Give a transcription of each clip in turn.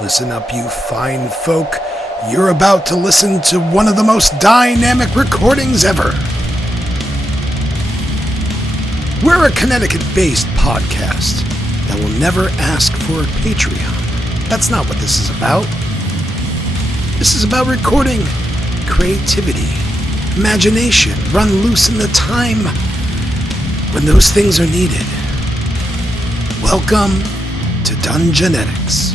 Listen up, you fine folk. You're about to listen to one of the most dynamic recordings ever. We're a Connecticut-based podcast that will never ask for a Patreon. That's not what this is about. This is about recording creativity, imagination, run loose in the time when those things are needed. Welcome to Dungeonetics.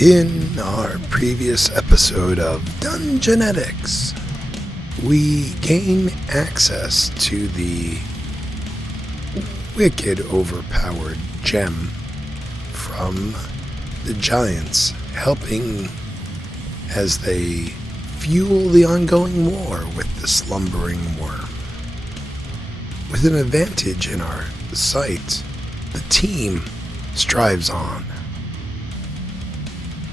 In our previous episode of Dungeonetics, we gain access to the wicked overpowered gem from the giants, helping as they fuel the ongoing war with the Slumbering Worm. With an advantage in our sight, the team strives on.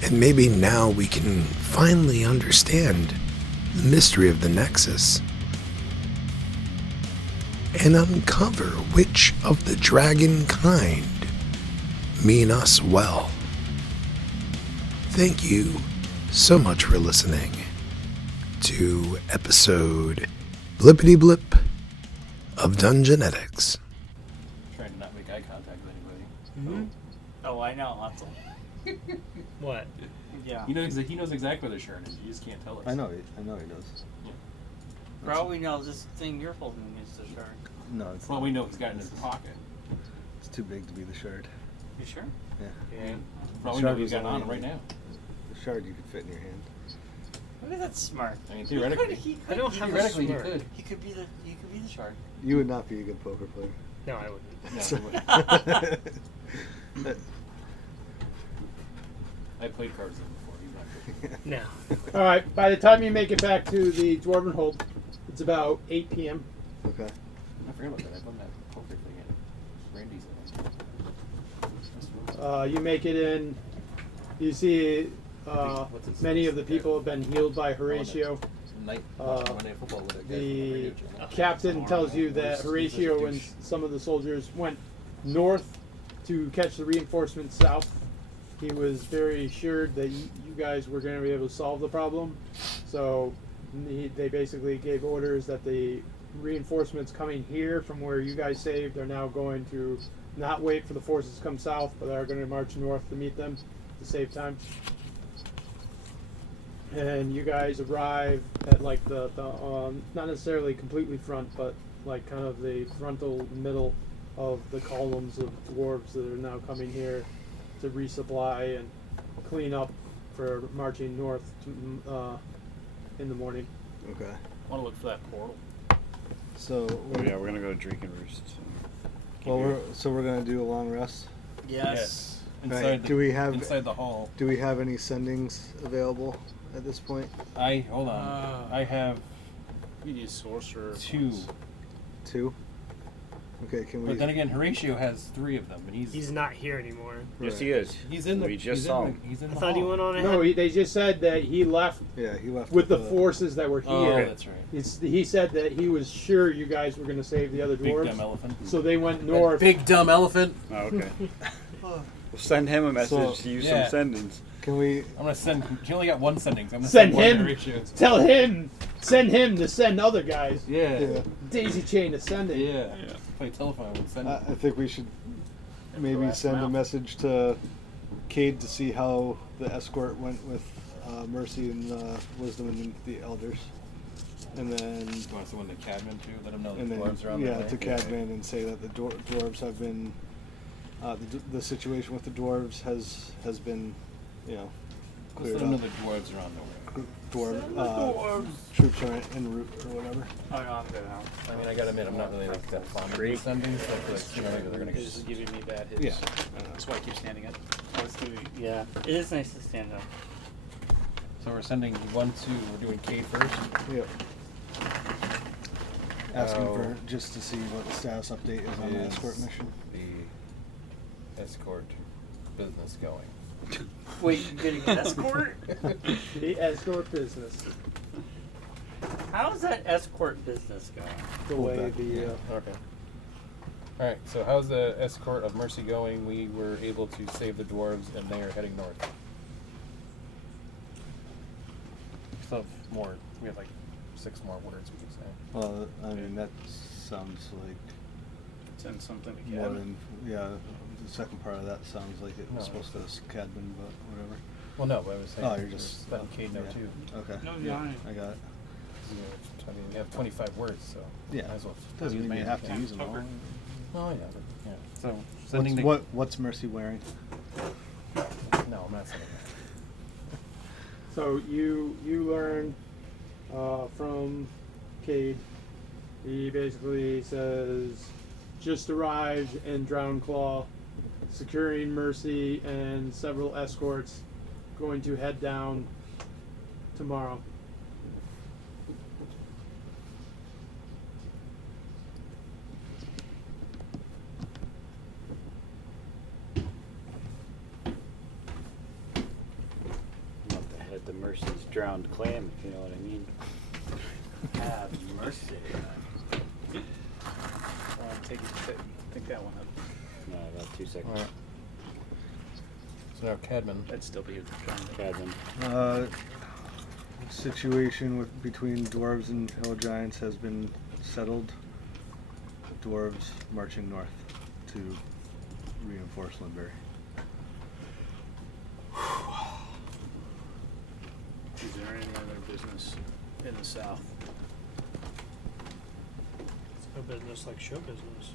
And maybe now we can finally understand the mystery of the Nexus and uncover which of the dragon kind mean us well. Thank you so much for listening to episode Blippity Blip of Dungeonetics. Trying to not make eye contact with anybody. Mm-hmm. Oh, I know, Otto. What? Yeah. He knows exactly where the shirt is. You just can't tell us. I know he does. Yeah. For all we know, this thing you're holding is the shard. No, it's For all not. we know, he's got it in his pocket. It's too big to be the shard. You sure? Yeah. For all we Shard know, he's was got it on only- him right now. The shard you could fit in your hand. Look at that smart. I mean, theoretically, He I don't have a theoretically, he smart. could. He could be the shard. You would not be a good poker player. No, I wouldn't. No, So- he wouldn't. I played cards with him before. He's not good. No. All right. By the time you make it back to the Dwarven Hold, it's about 8 p.m. Okay. I forgot about that. I won that poker thing at Randy's. You make it in. You see What's his- many of the people have been healed by Horatio. Night Monday football with a guy from The radio channel. captain tells you that Horatio and some of the soldiers went north to catch the reinforcements south. He was very assured that you guys were going to be able to solve the problem. So they basically gave orders that the reinforcements coming here from where you guys saved are now going to not wait for the forces to come south, but are going to march north to meet them to save time. And you guys arrive at like the not necessarily completely front, but like kind of the frontal middle of the columns of dwarves that are now coming here to resupply and clean up for marching north to, in the morning. Okay. I want to look for that portal. So Oh yeah, we're gonna go to drakeroost. we're gonna do a long rest. Yes. Inside Right. the, Do we have inside the hall. Do we have any sendings available at this point? Hold on. I have We need sorcerer. 2. 2. Okay. Can we? But then again, Horatio has 3 of them, and He's not here anymore. Yes, Right. he is. he's in the. We just he's saw in him. the, he's in I the thought he hall. went on ahead. No, they just said that he left Yeah, he left with the forces that were Oh, here. that's right. He said that he was sure you guys were going to save the other Big dwarves. dumb elephant. So they went north. Big dumb elephant. Oh, okay. We'll send him a message So- to use Yeah. some sendings. Can we? I'm gonna send. He only got 1 sending. So I'm gonna Send send one to him. Horatio. Send him to send other guys. Yeah. Yeah. Daisy chain to sending. Yeah. Play telephone with send. I think we should maybe last send a mouth. message to Cade to see how the escort went with Mercy and Wisdom and the elders, and then You want to send one to Cadman too? Let him know the and then dwarves are on their way. to Cadman and say that the dwarves have been the situation with the dwarves has been Let's cleared let him know up. the dwarves are on their way. Dwarves troops are en route or whatever. Oh, no, I'm good now. I mean, I gotta admit, I'm not really like that fond of these sendings, so I feel like sooner or later they're gonna get. This is giving me bad hits. Yeah. That's why I keep standing up. Yeah. It is nice to stand up. So we're sending 1, 2. We're doing Cade first. Yep. Asking Oh. for just to see what the status update is on the escort mission. The escort business going? Wait, you're getting an escort? The escort business. How's that escort business going? The way the Okay. Alright, so how's the escort of Mercy going? We were able to save the dwarves and they are heading north. We still have more. We have like 6 more words we can say. Well, I mean, that sounds like Send something to more Kevin. than, yeah, the second part of that sounds like it was No. supposed to be Cadman, but whatever. Well, no, but I was saying. Oh, you're just letting Cade know yeah. too. Okay. No, yeah, yeah. I got it. I mean, we have 25 words, so Yeah. might as well. Doesn't use mean you many have as to we use them all. can. Oh yeah, but yeah. So sending What's Mercy wearing? No, I'm not saying that. So you learn from Cade. He basically says, just arrived in Drowned Claw, securing Mercy and several escorts, going to head down tomorrow. About to head to Mercy's drowned clam, if you know what I mean. Have mercy. Take that one up. No, about 2 seconds. Alright. So now Cadman. That'd still be trying to. Cadman. Situation between dwarves and hill giants has been settled. Dwarves marching north to reinforce Limbury. Is there any other business in the south? It's no business like show business.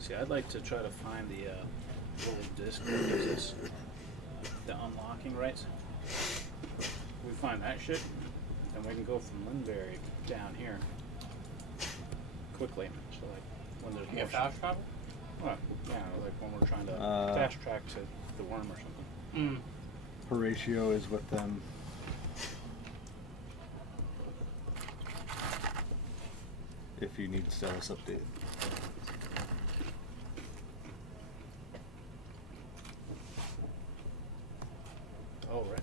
See, I'd like to try to find the little disc that gives us the unlocking rights. We find that shit, then we can go from Linbury down here quickly. So like when there's You more get fast travel? Well, yeah, like when we're trying to fast track to the worm or something. Horatio is with them. If you need status update. Oh right.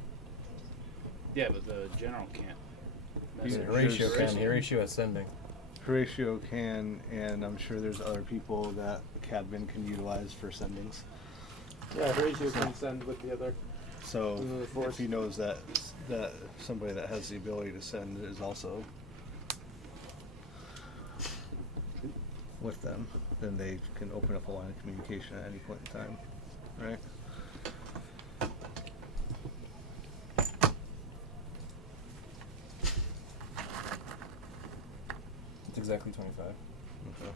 Yeah, but the general can't. Yeah, message. Horatio Horatio. can. Horatio ascending. Horatio can, and I'm sure there's other people that Cadman can utilize for sendings. Yeah, Horatio can send with the other. So Another force. if he knows that somebody that has the ability to send is also with them, then they can open up a line of communication at any point in time, right? It's exactly 25. Okay.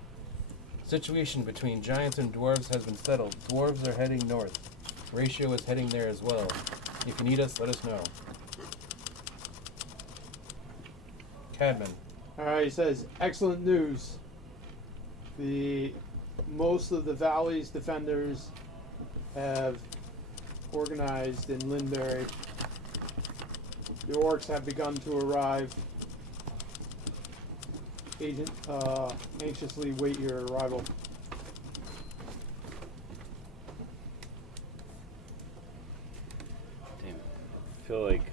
Situation between giants and dwarves has been settled. Dwarves are heading north. Ratio is heading there as well. If you need us, let us know. Cadman. Alright, he says, excellent news. Most of the Valley's defenders have organized in Linbury. The orcs have begun to arrive. Agent, anxiously wait your arrival. Damn it. I feel like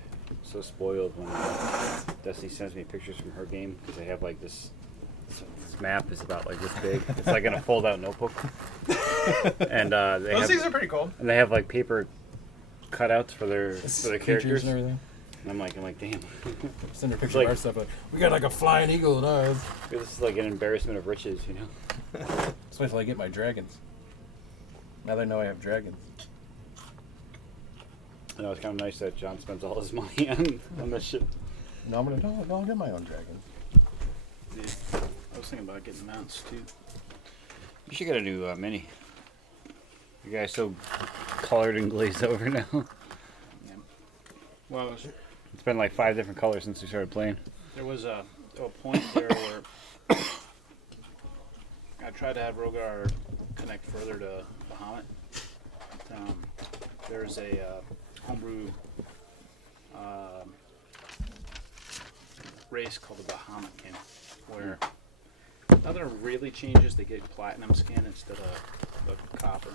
so spoiled when Destiny sends me pictures from her game because they have like this map is about like this big. It's like in a fold-out notebook. And Those things are pretty cool. and they have like paper cutouts for their Pictures characters. and everything. And I'm like, damn. Send her a picture like- of our stuff. Like, we got like a flying eagle and ours. This is like an embarrassment of riches, you know. Just wait till I get my dragons. Now they know I have dragons. I know it's kind of nice that John spends all his money on this shit. No, I'll get my own dragons. Yeah. I was thinking about getting mounts too. You should get a new mini. You guys so colored and glazed over now. Yeah. Well, It's been like 5 different colors since we started playing. there was a point there where I tried to have Rogar connect further to Bahamut. There's a homebrew race called the Bahamut King, where Nothing really changes. They get platinum skin instead of copper.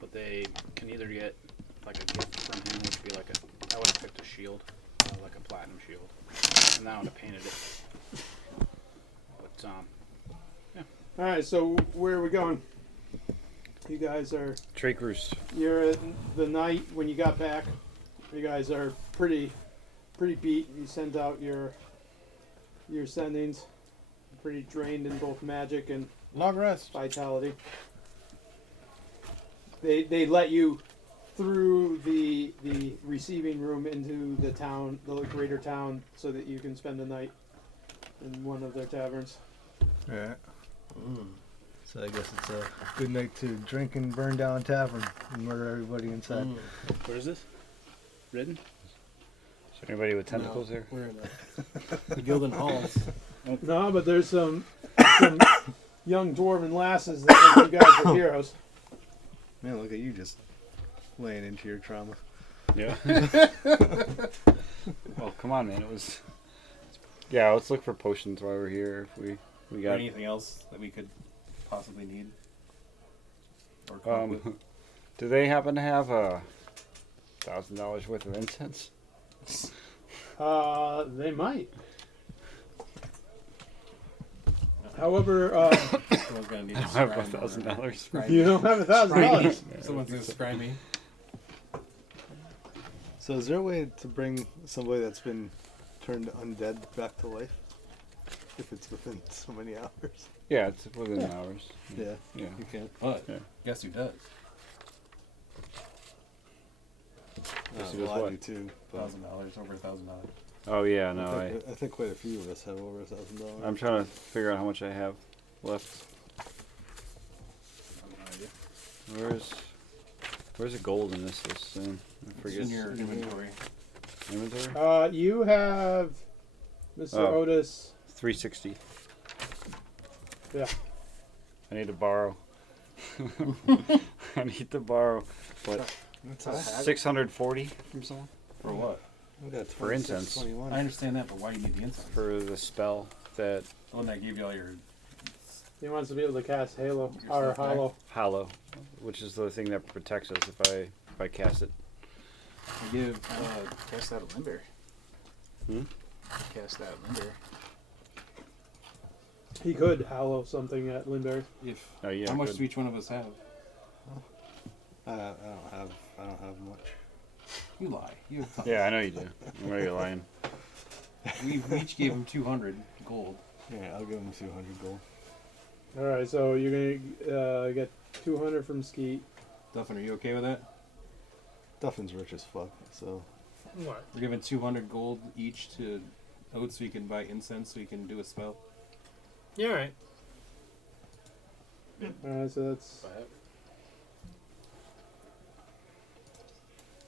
But they can either get like a gift from him, which would be like I would have picked a shield, like a platinum shield, and then I would have painted it. But yeah. All right, so where are we going? You guys are. Drakeroost. You're at the night when you got back. You guys are pretty beat. You sent out your sendings. Pretty drained in both magic and Long rest. vitality. They let you through the receiving room into the town, the greater town, so that you can spend the night in one of their taverns. Alright. So I guess it's a good night to drink and burn down a tavern and murder everybody inside. Where is this? Ridden? Is there anybody with tentacles there? We're in the Gildan Halls. No, but there's some young dwarven lasses that think you guys are heroes. Man, look at you just laying into your trauma. Yeah. Well, come on, man. It was. Yeah, let's look for potions while we're here. If we got anything else that we could possibly need? Or come up with? Do they happen to have $1,000 worth of incense? They might. However, Someone's gonna need I to don't have scry me or $1,000. scry you me. don't have Scry me. $1,000. Someone's gonna scry me. So is there a way to bring somebody that's been turned undead back to life? If it's within so many hours? Yeah, it's within hours. Yeah, Yeah. you can. But Yeah. guess who does? Yes, it Well, is I what? do too. But $1,000, over $1,000. Oh yeah, no, I think quite a few of us have over $1,000. I'm trying to figure out how much I have left. Where's the gold in this list? I It's forget. in your inventory. Inventory? You have Mr. Oh. Otis. 360. Yeah. I need to borrow. I need to borrow. What? 640 from someone For what? We got For incense. 21. I understand that, but why do you need the incense? for the spell that The one that gave you all your... He wants to be able to cast Halo Your or stuff back. Hollow. Hallow, which is the thing that protects us if I cast it. You give... Cast that at Limber. Cast that at Limber. He could Hollow something at Lindbergh. if... Oh yeah. How much good. do each one of us have? I don't have much. You lie. You have tons. Yeah, I know you do. I'm already lying. We each gave him 200 gold. Yeah, I'll give him 200 gold. All right, so you're gonna get 200 from Skeet. Duffin, are you okay with that? Duffin's rich as fuck, so What? We're giving 200 gold each to Oates so he can buy incense so he can do a spell. Yeah, alright. All right, so that's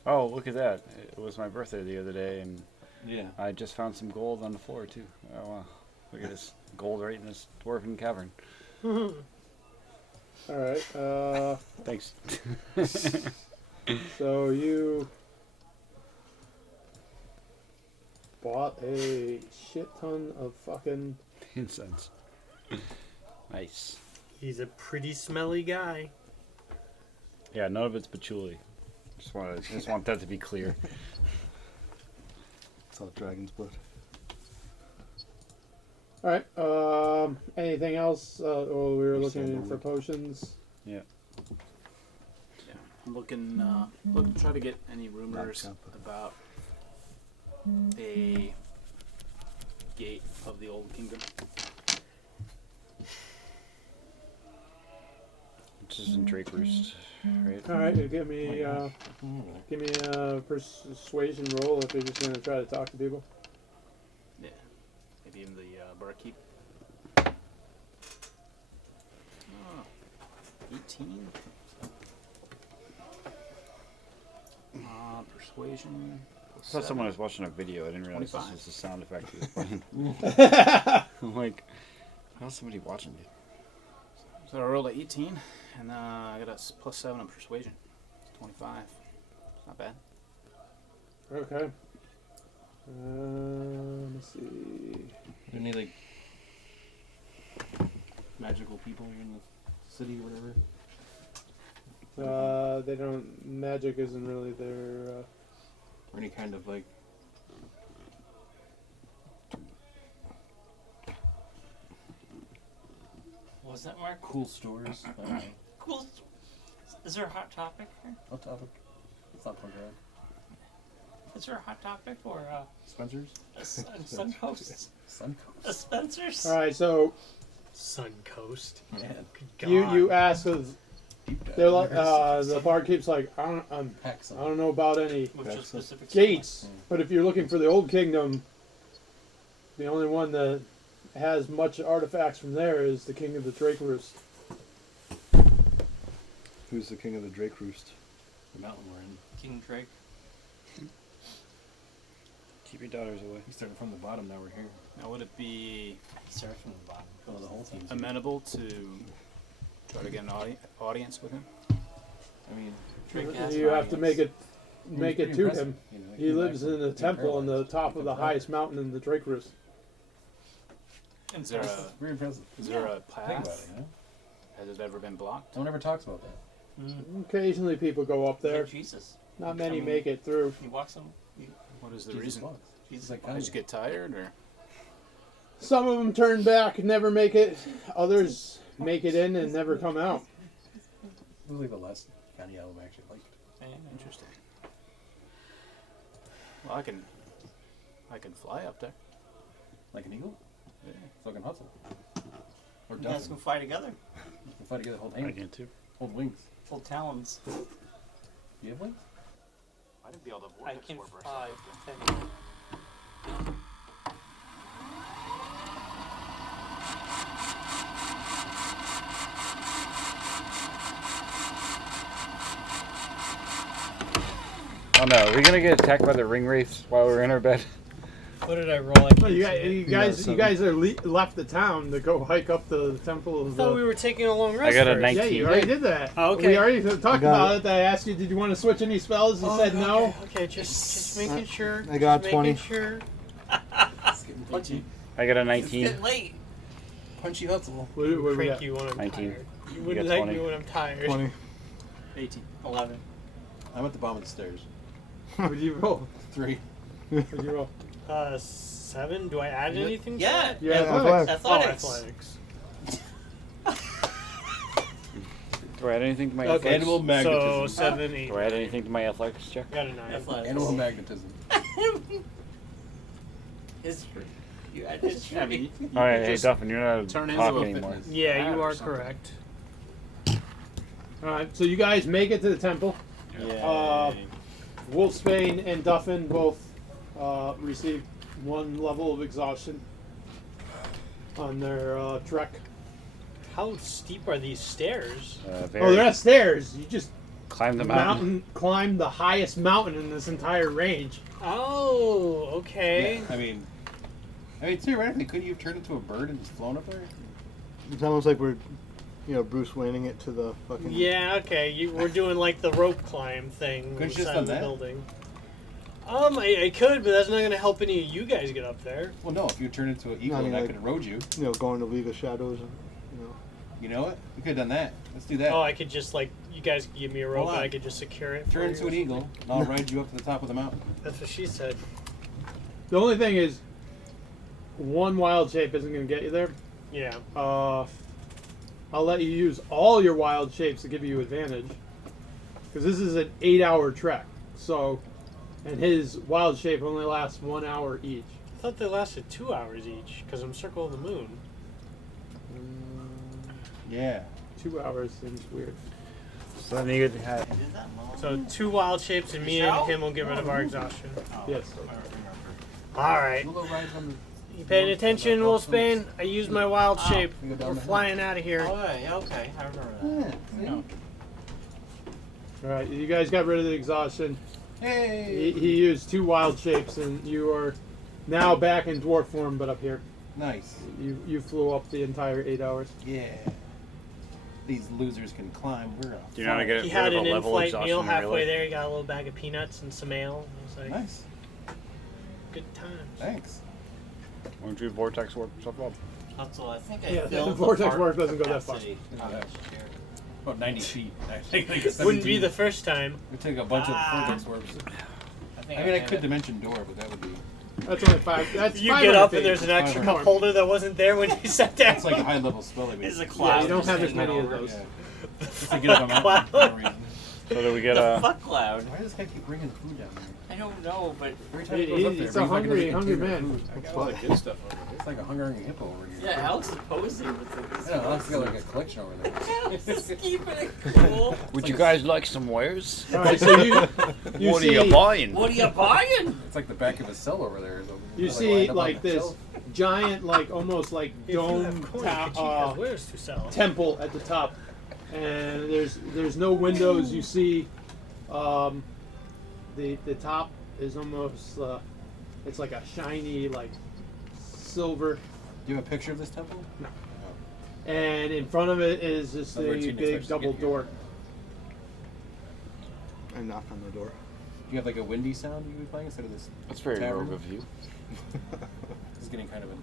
Oh, look at that! It was my birthday the other day, and Yeah. I just found some gold on the floor too. Oh wow! Look at this gold right in this dwarven cavern. all right. Thanks. So you bought a shit ton of fucking. Incense. Nice. He's a pretty smelly guy. Yeah, none of it's patchouli. Just want that to be clear. it's all dragon's blood. All right. Anything else? Oh, we were looking Sandalwood. for potions. Yeah. Yeah. I'm looking, try to get any rumors Kappa. about a gate of the old kingdom. Which is in Drakeroost, right? All right. Give me a persuasion roll if you're just gonna try to talk to people. Yeah. Maybe even the barkeep. 18. Persuasion. I thought someone was watching a video. I didn't realize 25. this was the sound effect he was playing. I'm like, how's somebody watching it? So I rolled a 18, and I got a +7 on persuasion. 25. It's not bad. Okay. Let's see. Do any like magical people in the city or whatever? They don't. Magic isn't really their. Or any kind of like. What was that, Mark? Cool stores. I don't know. Cool. Is there a hot topic here? Hot topic. Let's not plug that. Is there a hot topic or Spencer's? a Suncoast? Suncoast. A Spencer's? All right, so Suncoast. Yeah. God. you ask us. Deep dive. They're like the barkeep's like I Pack some. don't know about any Which is specific gates, but if you're looking for the old kingdom, the only one that has much artifacts from there is the king of the drakeroost. Who's the king of the drakeroost? The mountain we're in. King Drake. Keep your daughters away. We started from the bottom, now we're here. Now, would it be Starts from the bottom. Oh, the whole team's here. amenable to try to get an audience with him? I mean, Drake has You an have to audience. make it pretty to impressive, him. you know, He came lives back in a from temple on the paralyzed. top of the highest mountain in the drakeroost. Is there a Very impressive. is there a Think about it, path? you know? Has it ever been blocked? No one ever talks about that. Occasionally, people go up there. Like Jesus. Not many I mean, make it through. He walks him. What is the Jesus reason? walks. Jesus. Like, Did you get tired or? Some of them turn back, never make it. Others make it in and never come out. It was like the last county album I actually liked. Interesting. Well, I can fly up there. Like an eagle? Yeah. Fucking hustle. Or You guys duck. can fly together. We'll fight together, hold I hands. can too. Hold wings. Full talons. Do you have wings? I didn't be able to I vortex can warp or fly. something. Oh no, are we gonna get attacked by the ring wraiths while we're in our bed? What did I roll? I Well, you guys, seven. you guys are left the town to go hike up the temple of I thought we the. were taking a long rest. I got a first. 19. Yeah, you already did that. Oh, okay. We already talked got about it. it. I asked you, did you want to switch any spells? You Oh, said no. Okay, okay, just making sure. I got just 20. Making sure. It's getting punchy. I got a It's 19. getting late. Punchy hustle. What we Crank got? you when I'm 19. tired. You You wouldn't got like 20. me when I'm tired. 20. 18. 11. I'm at the bottom of the stairs. What did you roll? 3. What did you roll? 7. Do I add anything? Yeah. To that? Yeah, athletics. Oh, Athletics. athletics. Do I add anything to my Okay. athletics? Animal So magnetism. 7, 8. Do I add anything to my athletics check? Got a 9. Athletics. Animal magnetism. History. You had history. Yeah, but you Alright, hey just Duffin, you're not turn into talking a anymore. fitness Yeah, ad you or are something. correct. All right, so you guys make it to the temple. Wolfsbane and Duffin both received 1 level of exhaustion on their trek. How steep are these stairs? Very Oh, they're not stairs. You just climb the mountain. climb the highest mountain in this entire range. Oh, okay. Yeah, I mean, theoretically, couldn't you have turned into a bird and just flown up there? It's almost like we're, Bruce Wayning it to the fucking. Yeah, okay. We're doing like the rope climb thing on Couldn't the you just side of done the that? building. I could, but that's not going to help any of you guys get up there. Well, no, if you turned into an eagle I mean, and I like- could erode you. Going to League of Shadows and, You know what? We could have done that. Let's do that. Oh, I could just you guys could give me a rope Hold and on. I could just secure it. Turn for into you an or eagle, and I'll ride you up to the top of the mountain. something. That's what she said. The only thing is, 1 wild shape isn't going to get you there. Yeah. I'll let you use all your wild shapes to give you advantage. Because this is an 8-hour trek. So, and his wild shape only lasts 1 hour each. I thought they lasted 2 hours each because I'm Circle of the Moon. Yeah. 2 hours seems weird. So then you could have. I did that long. So 2 wild shapes and me and him will get rid of our exhaustion. Yes. Alright. We'll go ride on the. You paying attention, Wolfsbane? I used my wild shape. We go down We're the hill. flying out of here. Oh, yeah, okay. I remember that. Yeah. Alright, you guys got rid of the exhaustion. Hey. He used 2 wild shapes, and you are now back in dwarf form, but up here. Nice. You flew up the entire 8 hours. Yeah. These losers can climb. We're gonna. Do you know how to get He rid had of an a level in-flight exhaustion meal halfway really? there. He got a little bag of peanuts and some ale. It was like, Nice. good times. Thanks. Why don't you vortex warp stuff up? Also, I think I Yeah, filled the vortex heart warp doesn't go that far. capacity on this chair. About 90 feet. I think like Wouldn't be 17. the first time. We take a bunch of vortex warps. think I mean, I had could it. dimension door, but that would be. That's only 5. That's You 500 get up feet. and there's an extra Five cup holder that wasn't there when you sat down. It's like a high level spell. I mean, It's a Yeah, cloud. you don't just have as hanging many of over. those. Yeah. Just to get up a mountain for no reason. So do we get The a? fuck cloud? Why does this guy keep bringing food down there? I don't know, but Every time he goes up there, It's a brings like hungry another container man. of food. I got all the good stuff over here. It's like a hungering hippo over here. yeah, Alex is posing with it. Yeah, Alex got like a collection over there. Alex is keeping it cool. Would you guys like some wares? All right, so you What see, are you buying? What are you buying? It's like the back of a cell over there. So you like, see lined up on like the this shelf. giant, like almost like If you have dome coin, you could cheat as wares to sell. temple at the top, and there's no windows. You see, the top is almost it's like a shiny like silver, Do you have a picture of this temple? No. and in front of it is just I'll wait a till you big next time to double get here. door. I knock on the door. Do you have like a windy sound you would be playing instead of this? That's very tavern? rogue of you. This is getting kind of a.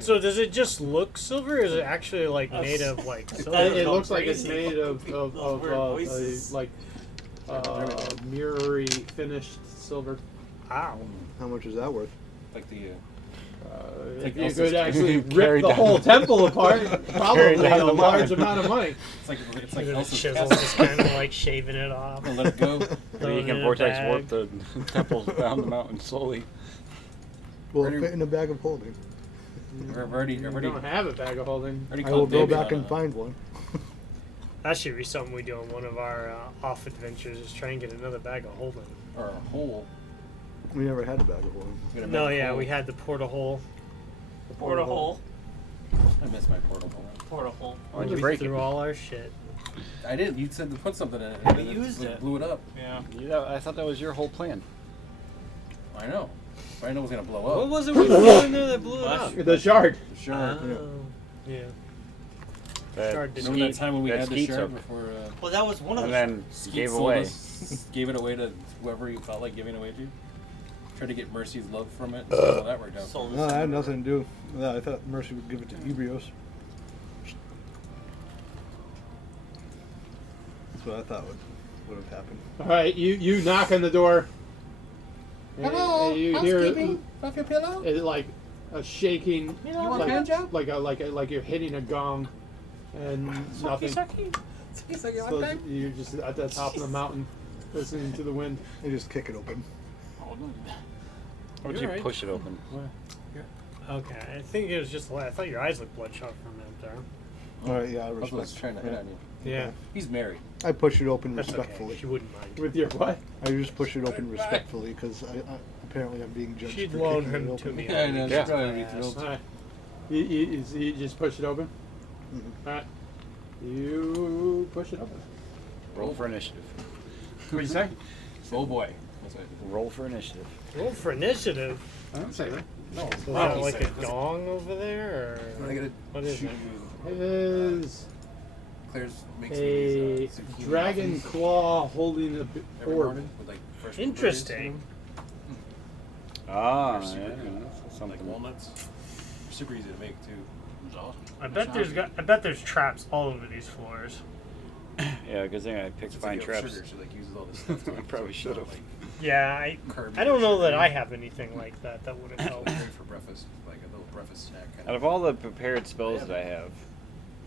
So does it just look silver, or is it actually like made of like silver? It go looks like it's crazy. made of Those weird voices. like mirrory finished silver. Wow. How much is that worth? Like the. If you Elsa's could actually carry rip the down whole the- temple apart, probably down a the large mountain. amount of money. It's like The Elsa's chisel castle. just kind of like shaving it off. Let it go. Or Throw you it can in a vortex bag. warp the temples down the mountain slowly. Will Ready- it fit in a bag of holding? I've already, You already, don't have a bag of holding. already I will called go David back on and a- find one. That should be something we do on one of our off adventures. Is try and get another bag of holding. Or a hole. We never had a bag of holding. We got a No, magic yeah, hole. we had the porta hole. Porta hole. I miss my portal hole. Porta hole. Why'd you We break it? threw all our shit. I didn't. You said to put something in it. We and then used it. Blew it up. Yeah. Yeah, I thought that was your whole plan. I know. I know it was gonna blow What up. was it we threw in there that blew it up? The shard. Sure. Oh, yeah. That Shard didn't Remember that Skeet- time when we that had the Skeet shard took. before? Well, that was one of And the. then Skeet gave sold away. us- gave it away to whoever you felt like giving away to. Tried to get Mercy's love from it. So that worked out. sold No, us I had some- nothing to do. Yeah, I thought Mercy would give it to Ebrios. That's what I thought would have happened. All right, you knock on the door. And you hear Off your pillow. it like a shaking, You want a hand job? like you're hitting a gong, and nothing. He's like, you So you're just at the top of the mountain, listening to the wind. They just kick it open. How would You're you right. push it open? Okay, I think it was just. I thought your eyes looked bloodshot for a minute there. All right, yeah, I I was respect. trying to hit on you. Yeah, He's married. I push it open that's respectfully. okay. She wouldn't mind. With your what? I just push it open respectfully because apparently I'm being judged. She'd for loan kicking it him open. to me. Yeah, I know. Yeah. She's probably be thrilled. All right. You just push it open. Mhm. All right. You push it open. Roll for initiative. What you say? Oh boy. That's what Roll for initiative. Roll for initiative. I don't say that. No. Is that like a gong over there, or I gotta what is shoot it? It is Claire's makes a these, zucchini dragon muffins claw holding a every orb. morning with like fresh Interesting. Ah, blueberries. yeah, Super good. that's Like something. walnuts. Super easy to make too. It's awesome. I bet there's traps all over these floors. Yeah, good thing I picked It's fine like you have traps. Sugar, she like uses all this stuff. To, I probably so it's not, should've. Like, Yeah, curb I don't your know that sugar. I have anything like that that would have helped. Great for breakfast, like a little breakfast snack. Kind Out of all the prepared spells that I have,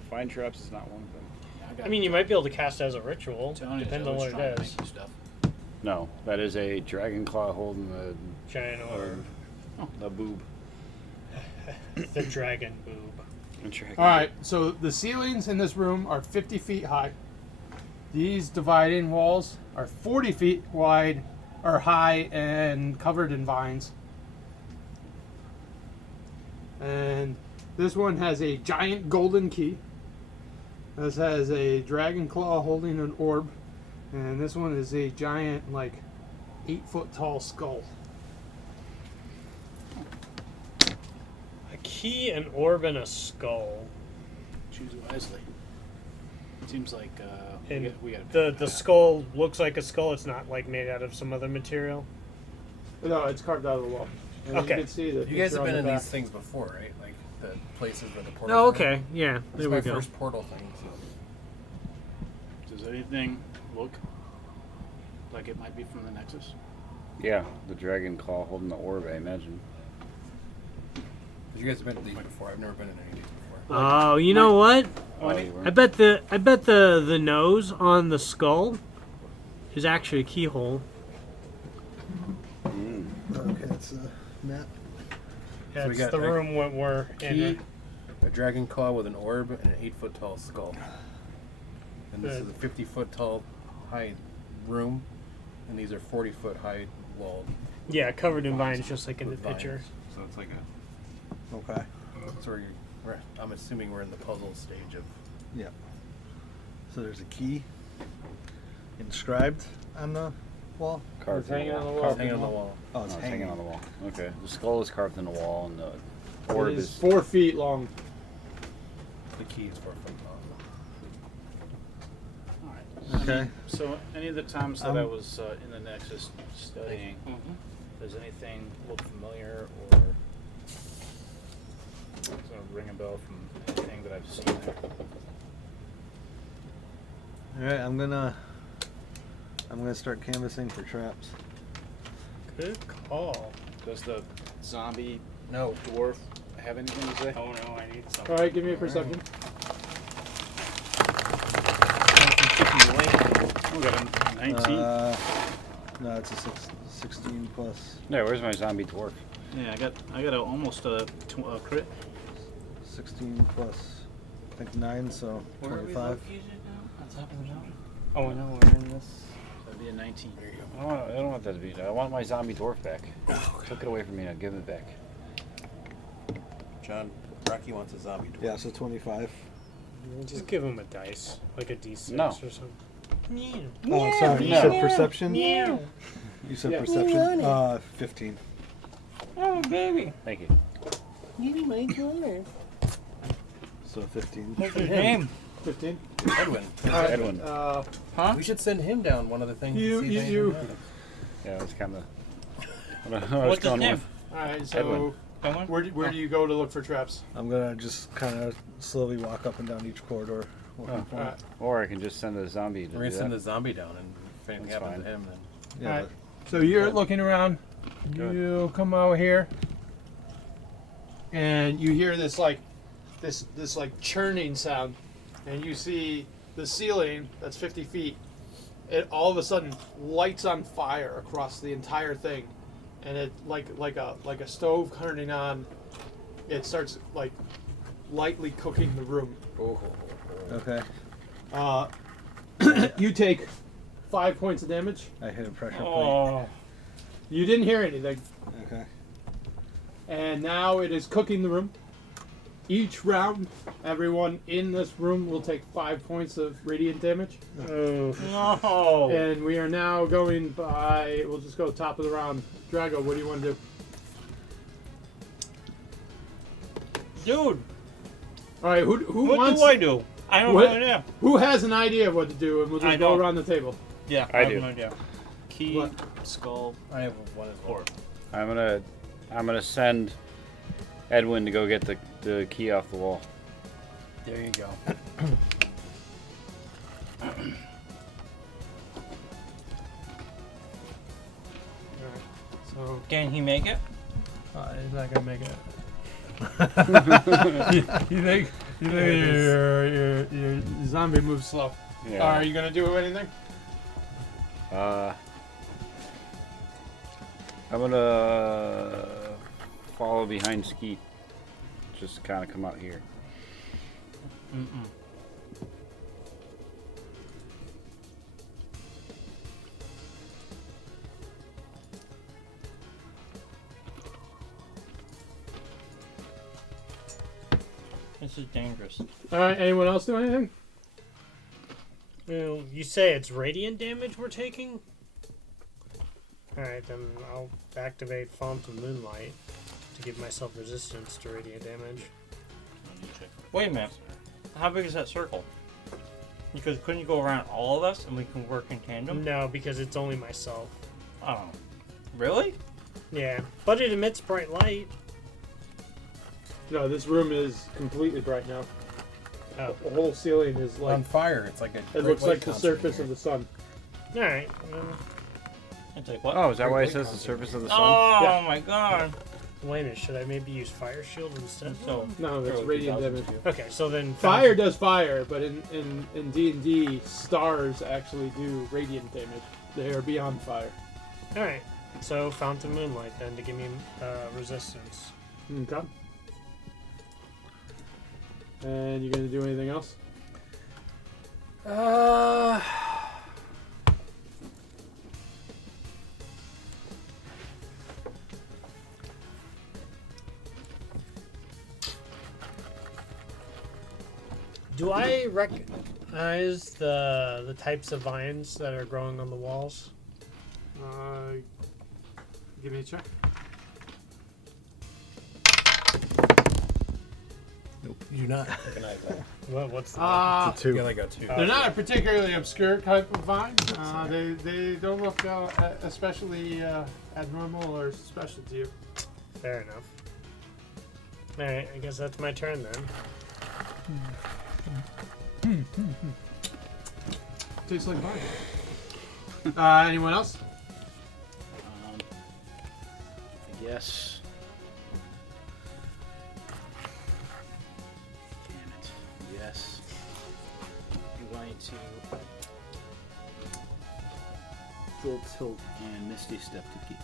fine traps is not one of them. I mean, you might be able to cast it as a ritual, I'm telling you, depending on Joe's what trying it to is. make you stuff. No, that is a dragon claw holding Giant orb. the boob. The dragon boob. A dragon All right. So the ceilings in this room are 50 feet high. These dividing walls are 40 feet wide, or high, and covered in vines. And this one has a giant golden key. This has a dragon claw holding an orb. And this one is a giant, like, 8-foot tall skull. A key, an orb, and a skull. Choose wisely. Seems like And we got the skull looks like a skull. It's not like made out of some other material. No, it's carved out of the wall. And Okay. You can see the You guys picture have on been the in back. these things before, right? Like the places where the portals Oh, were. okay. Yeah, It's there my we go. first portal thing. So. Does anything look like it might be from the Nexus? Yeah, the dragon claw holding the orb, I imagine. You guys have been to these before. I've never been in any of these before. Oh, you know what? Oh, you I weren't? bet the nose on the skull is actually a keyhole. Mm. Okay, that's a map. Yeah, So we it's got the a room when we're Key, in. a dragon claw with an orb, and an 8-foot tall skull. And this Good. is a 50-foot tall high room, and these are 40-foot high walled. Yeah, covered in vines, just like in the with picture. vines. So it's like a. Okay. That's where I'm assuming we're in the puzzle stage of. Yeah. So there's a key inscribed on the wall. Carved in hanging on the It's wall. hanging on the wall. Oh, Oh, it's it's hanging. hanging on the wall. Okay. The skull is carved in the wall, and the orb It is is 4 feet long. The key is 4 foot long. Alright. Okay. So, any of the times that I was in the Nexus studying, does anything look familiar or sort of ring a bell from anything that I've seen there? All right, I'm gonna start canvassing for traps. Good call. Does the zombie No. dwarf have anything to say? Oh no, I need some. All right, give me a perception. We got a 19. No, it's a 16 plus Yeah, where's my zombie dwarf? Yeah, I got almost a crit. 16 plus I think 9, so Where are we 25. located now? On top of the mountain? Oh no, we're in this. That'd be a 19. I don't want that to be. I want my zombie dwarf back. Took it away from me. Now give it back. John, Rocky wants a zombie dwarf. Yeah, so 25. Just give him a dice, like a D6 No. or something. Oh, sorry. You No. said perception. Meow. You said Yeah. perception. 15. Oh baby, Thank you. you my dwarf. So 15. What's his name? 15. Edwin. All right. Edwin. Huh? We should send him down one of the things. to see if anything You. happens. Yeah, it's kind of. What's his name? All right. So Edwin. Edwin? where do you go to look for traps? I'm gonna just kind of slowly walk up and down each corridor. Looking for All it. right. Or I can just send the zombie to We're do gonna send that. the zombie down, and if anything That's happens to fine. him, then. Yeah, All right. So you're looking around. Good. You come out here, and you hear this like churning sound, and you see the ceiling that's 50 feet. It all of a sudden lights on fire across the entire thing, and it like a stove turning on. It starts like lightly cooking the room. Okay. You take 5 points of damage. I hit a pressure plate. Oh, You didn't hear anything. Okay. And now it is cooking the room. Each round, everyone in this room will take 5 points of radiant damage. Oh, no. And we are now going by, we'll just go top of the round. Drago, what do you want to do? Dude, All right, who what wants, do I do? I don't What? have an idea. who has an idea of what to do, and we'll I just go don't. around the table. Yeah, I have do. no idea. Key, What? skull, I have one as well. orb. I'm gonna send Edwin to go get the key off the wall. There you go. So Can he make it? he's not gonna make it. you think your zombie moves slow? Yeah. Are you gonna do anything? I'm gonna follow behind Skeet. Just kind of come out here. Mm-mm. This is dangerous. All right. Anyone else do anything? well, you say it's radiant damage we're taking? Alright, then I'll activate Font of Moonlight to give myself resistance to radiant damage. Wait a minute. How big is that circle? Because couldn't you go around all of us and we can work in tandem? No, because it's only myself. Oh. Really? Yeah, but it emits bright light. No, this room is completely bright now. Oh. The whole ceiling is like on fire. It's like a. it great looks light like the concert in surface here. of the sun. All right. It's like what? Oh, is that why it Great says the concert. surface of the sun? Oh Yeah. my god. Wait a minute. Should I maybe use fire shield instead? So No, that's Throw radiant 2000 damage. too. Okay, so then Fire does fire, but in D&D, stars actually do radiant damage. They are beyond fire. All right. So fountain moonlight then to give me resistance. Okay. And you gonna do anything else? Do I recognize the types of vines that are growing on the walls? Give me a check. You do not recognize that. What's the You only got 2. They're not a particularly obscure type of vine. They don't look especially abnormal or special to you. Fair enough. All right, I guess that's my turn then. Tastes like vine. Anyone else? I guess. Damn it. Yes. I'm going to full tilt and misty step to keep.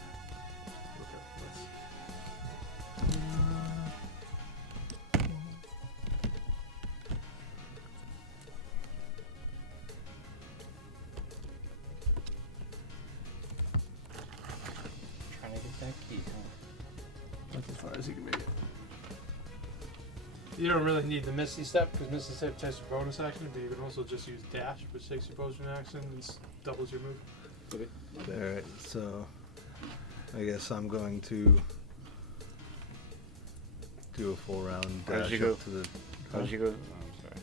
trying to get that key, huh? That's as far as you can make it. You don't really need the Misty Step because Misty Step takes your bonus action, but you can also just use Dash, which takes your bonus action and doubles your move. Alright, so I guess I'm going to do a full round Where dash did you go? up to the. How did you go? Oh, I'm sorry.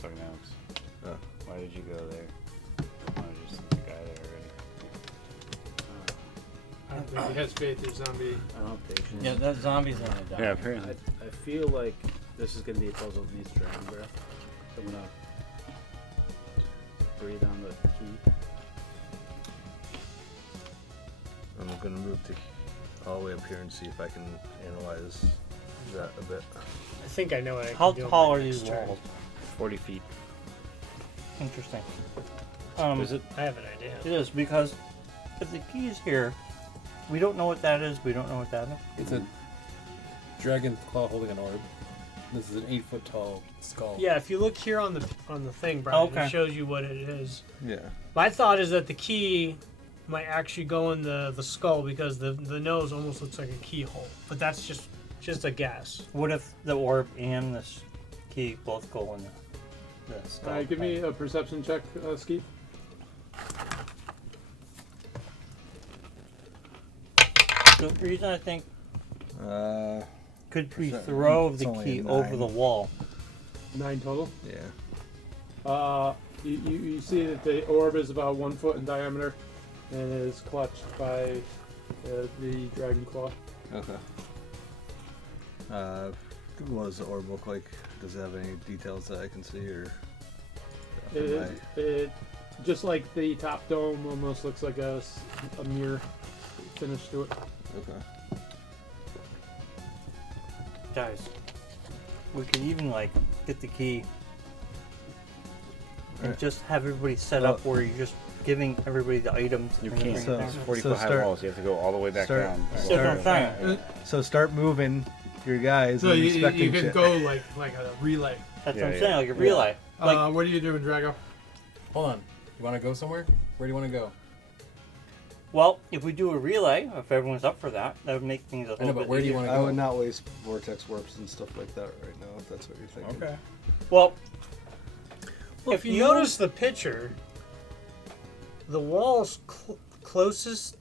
Sorry, Alex. Oh. Why did you go there? Oh, just the guy there already. I don't think he has faith in zombie. I don't have patience. Yeah, that zombie's gonna die. Yeah, apparently. I feel like this is going to be a puzzle that needs dragon breath. So I'm going to breathe on the key. I'm going to move all the way up here and see if I can analyze that a bit. I think I know what I can How do on tall my are next these turn. walls? 40 feet. Interesting. Is it? I have an idea. It is because if the key is here, we don't know what that is. We don't know what that is. It's a dragon's claw holding an orb. This is an 8-foot tall skull. Yeah, if you look here on the thing, Brian, Okay. it shows you what it is. Yeah. My thought is that the key might actually go in the skull because the nose almost looks like a keyhole. But that's just a guess. What if the orb and this key both go in the skull? Alright, give me a perception check, Skeet. The reason I think Uh, could we Percent- throw it's the only key a over 9. the wall? 9 total. yeah. You see that the orb is about 1 foot in diameter and is clutched by the dragon claw. Okay. What does the orb look like? Does it have any details that I can see, or? It just like the top dome almost looks like a mirror finish to it. Okay. Guys, we could even like get the key and Right. just have everybody set up where you're just giving everybody the items. You and can't. bring it So- down. It's 40 So foot high start- walls. You have to go all the way back start- down. That's what I'm saying. So start moving your guys So and you inspecting can shit. go like a relay. That's Yeah, what I'm yeah. saying, like a relay. Like, What are you doing, Drago? Hold on. You want to go somewhere? Where do you want to go? well, if we do a relay, if everyone's up for that, that would make things a I little know, but bit where do you easier. want to I go? would not waste vortex warps and stuff like that right now, if that's what you're thinking. Okay. Well, Well, if you notice the picture, the walls closest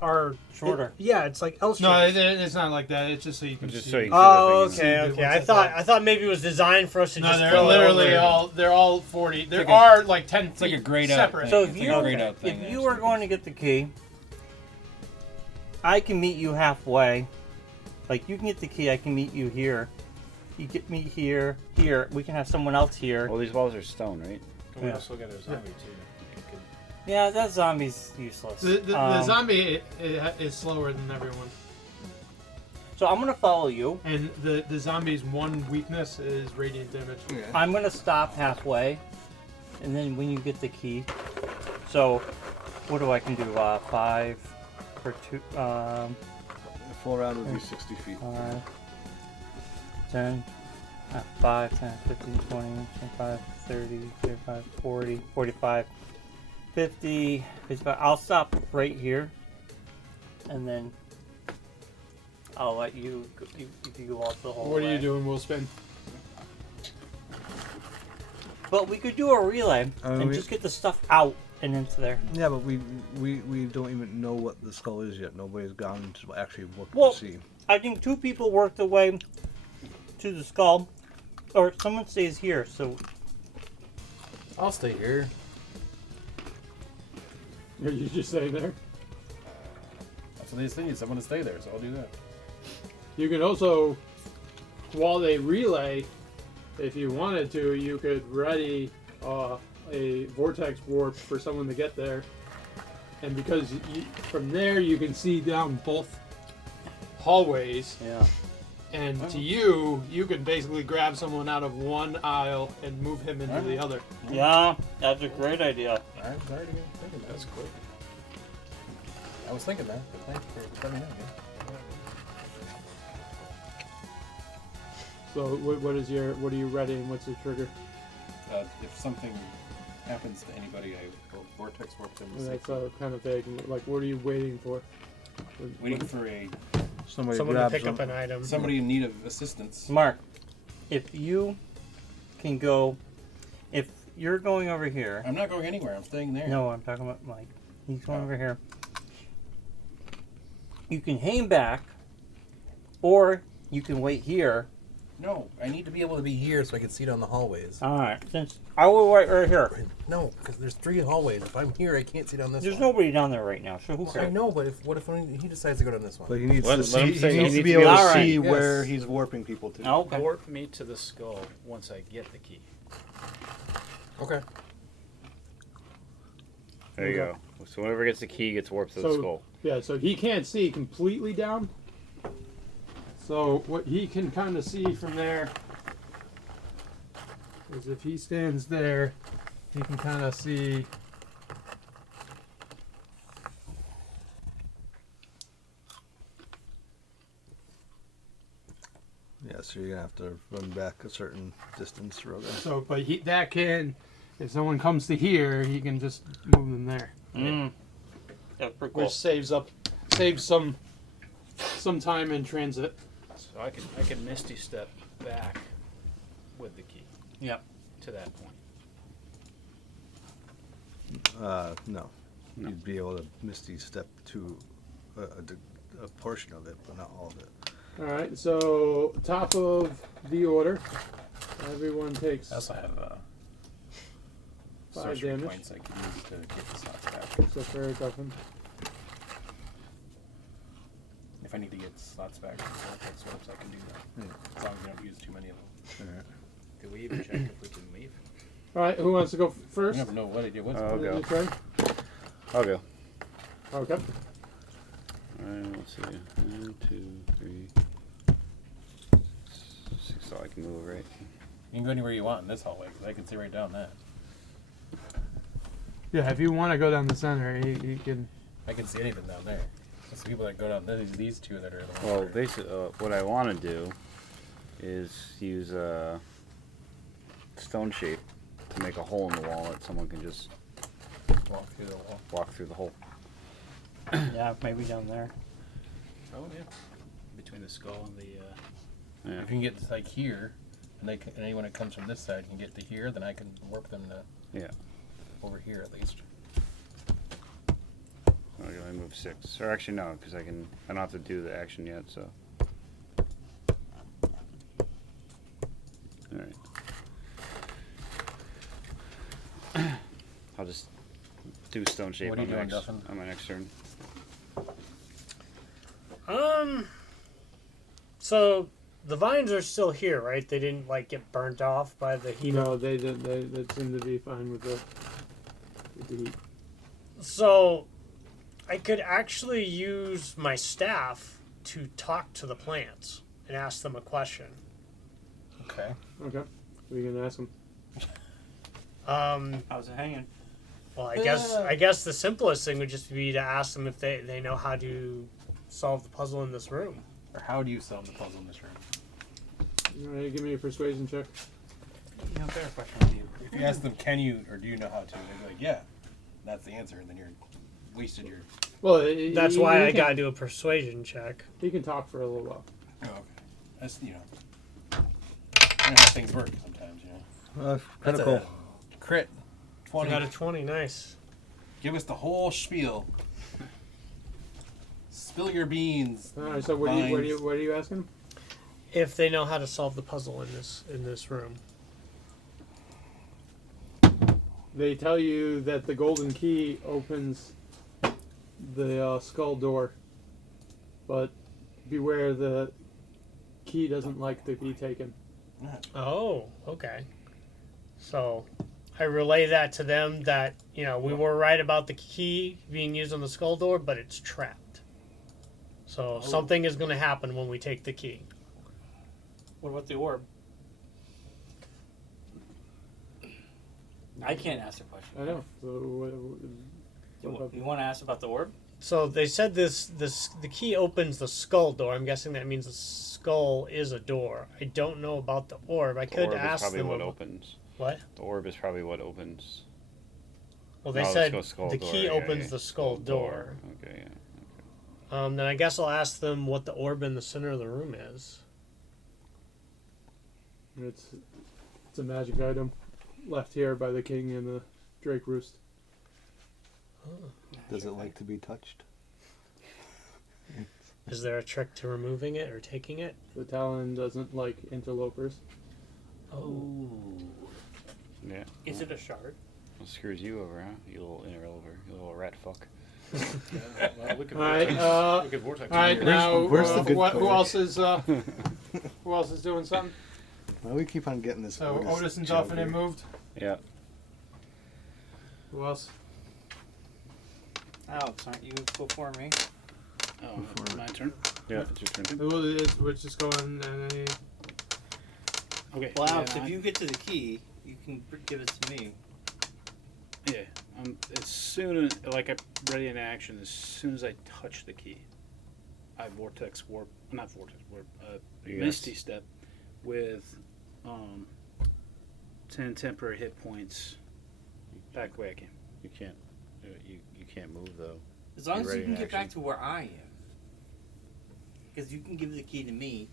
are Shorter. yeah, it's like L No, shaped. it's not like that. It's just so you can Just see. so you can Oh, see the thing. okay, See okay. what's I thought maybe it was designed for us to No, just they're throw it literally over. they're all 40. There like a- are like 10 feet It's like a grayed out separate. thing. So It's if like you a grayed out thing, if you are going to get the key, I can meet you halfway. Like you can get the key, I can meet you here, you get me here, here. We can have someone else here. Well, these walls are stone, right? We Yeah. also got a zombie too. You could- Yeah, that zombie's useless. The zombie is slower than everyone. So I'm gonna follow you. And the zombie's one weakness is radiant damage. Yeah. I'm gonna stop halfway, and then when you get the key. So, what do I can do? 5 for 2. A full round would be 60 feet. 5, 10, 5, 10, 15, 20, 25, 30, 35, 40, 45, 50, 55. I'll stop right here, and then I'll let you go off the whole What are way. you doing, Will Spin? But we could do a relay and we- just get the stuff out and into there. Yeah, but we don't even know what the skull is yet. Nobody's gone to actually look Well- to see. I think 2 people worked their way to the skull, or someone stays here. So I'll stay here. Are you just staying there? That's what they say. Someone to stay there, so I'll do that. You can also, while they relay, if you wanted to, you could ready a vortex warp for someone to get there. And because from there you can see down both hallways, yeah. and to you can basically grab someone out of one aisle and move him into the other. Yeah, that's a great idea. I was already thinking that. That's quick. I was thinking that, but thanks for letting me know, dude. So what are you readying? What's your trigger? If something happens to anybody, I will vortex warp them to That's safety. kind of vague. Like, what are you waiting for? Waiting for a Somebody Someone to grabs pick them. up an item. somebody in need of assistance. Mark, if you can go, if you're going over here. I'm not going anywhere. I'm staying there. No, I'm talking about Mike. He's going Oh. over here. You can hang back, or you can wait here. No, I need to be able to be here so I can see down the hallways. All right, since I will wait right here. No, because there's 3 hallways. If I'm here, I can't see down this There's one. nobody down there right now, so who Well, cares? I know, but what if he decides to go down this one? But he needs Let- to let see. him say He needs he to be needs able to to be- see Alright, where yes. he's warping people to. Okay. Warp me to the skull once I get the key. Okay. There you go. So whoever gets the key gets warped to the So- skull. Yeah, so he can't see completely down. So what he can kind of see from there is if he stands there, he can kind of see. Yeah, so you're gonna have to run back a certain distance, Rogan. So, but that can, if someone comes to here, he can just move them there, That's pretty cool. which saves some time in transit. So I can misty step back with the key Yep. to that point. No. You'd be able to misty step to a portion of it, but not all of it. All right, so top of the order, everyone takes I also have 5 sorcery damage. points I can use to get the slots back. So fair toughen. If I need to get slots back from vortex warps, I can do that. As long as I don't use too many of them. Do we even check if we can leave? All right, who wants to go I first? never know what I did. What's I'll go. Your turn? I'll go. Okay. Alright, let's see. 1, 2, 3, 6. So I can move, right? You can go anywhere you want in this hallway because I can see right down that. Yeah, if you want to go down the center, you can. I can see anything down there. It's the people that go down these 2 that are the ones. Well, that are- basically, what I want to do is use a stone shape to make a hole in the wall that someone can just walk through the wall. walk through the hole. Yeah, maybe down there. Oh yeah. Between the skull and the. Yeah. If you can get to, like here, and anyone that comes from this side can get to here, then I can warp them to Yeah. over here at least. Okay, I move 6. Or actually, no, because I don't have to do the action yet, so. Alright. I'll just do stone shape What are you on, doing, my next, Duffin? on my next turn. So the vines are still here, right? They didn't like get burnt off by the heat. No, they didn't. They seem to be fine with the heat. So, I could actually use my staff to talk to the plants and ask them a question. Okay. Okay. What are you gonna ask them? How's it hanging? Well, I guess the simplest thing would just be to ask them if they know how to solve the puzzle in this room. Or how do you solve the puzzle in this room? All right, give me a persuasion check. You know, better question with you. If you ask them, can you or do you know how to? They'd be like, yeah, that's the answer, and then you're wasted your. Well, That's why I gotta do a persuasion check. He can talk for a little while. Oh, okay. That's you know how things work sometimes, you know. That's critical. a crit. I 20. got a 20. Nice. Give us the whole spiel. Spill your beans. All right. So what are you asking? If they know how to solve the puzzle in this room. They tell you that the golden key opens the skull door, but beware, the key doesn't like to be taken. Oh, okay. So I relay that to them that, you know, we were right about the key being used on the skull door, but it's trapped. So something is going to happen when we take the key. What about the orb? I can't ask a question. I know. So You want to ask about the orb? So they said the key opens the skull door. I'm guessing that means the skull is a door. I don't know about the orb. I could orb is ask probably them. what opens. What? The orb is probably what opens. Well, they Oh, said skull the door, key yeah, opens yeah. the skull door. Okay, yeah. Then I guess I'll ask them what the orb in the center of the room is. it's a magic item left here by the king and the drakeroost. Does it like to be touched? Is there a trick to removing it or taking it? The talon doesn't like interlopers. Oh. Yeah. Is it a shard? Well, screws you over, huh? You little interloper. You little rat fuck. Well, we could All right. vortex All right. here. Now, where's the good who player? else is who else is doing something? Well, we keep on getting this. So Otis and joke Duffin here. moved. Yeah. Who else? Alex, aren't you before me? Oh, my turn. Yeah, it's your turn. We're just going. Okay. Well, Alex, yeah, if you get to the key, you can give it to me. Yeah. As soon as I'm ready in action, as soon as I touch the key, I Misty Step with 10 temporary hit points back the way I came. You can't. You can't move though. As long You're as you ready can in get back action. to where I am. Because you can give the key to me,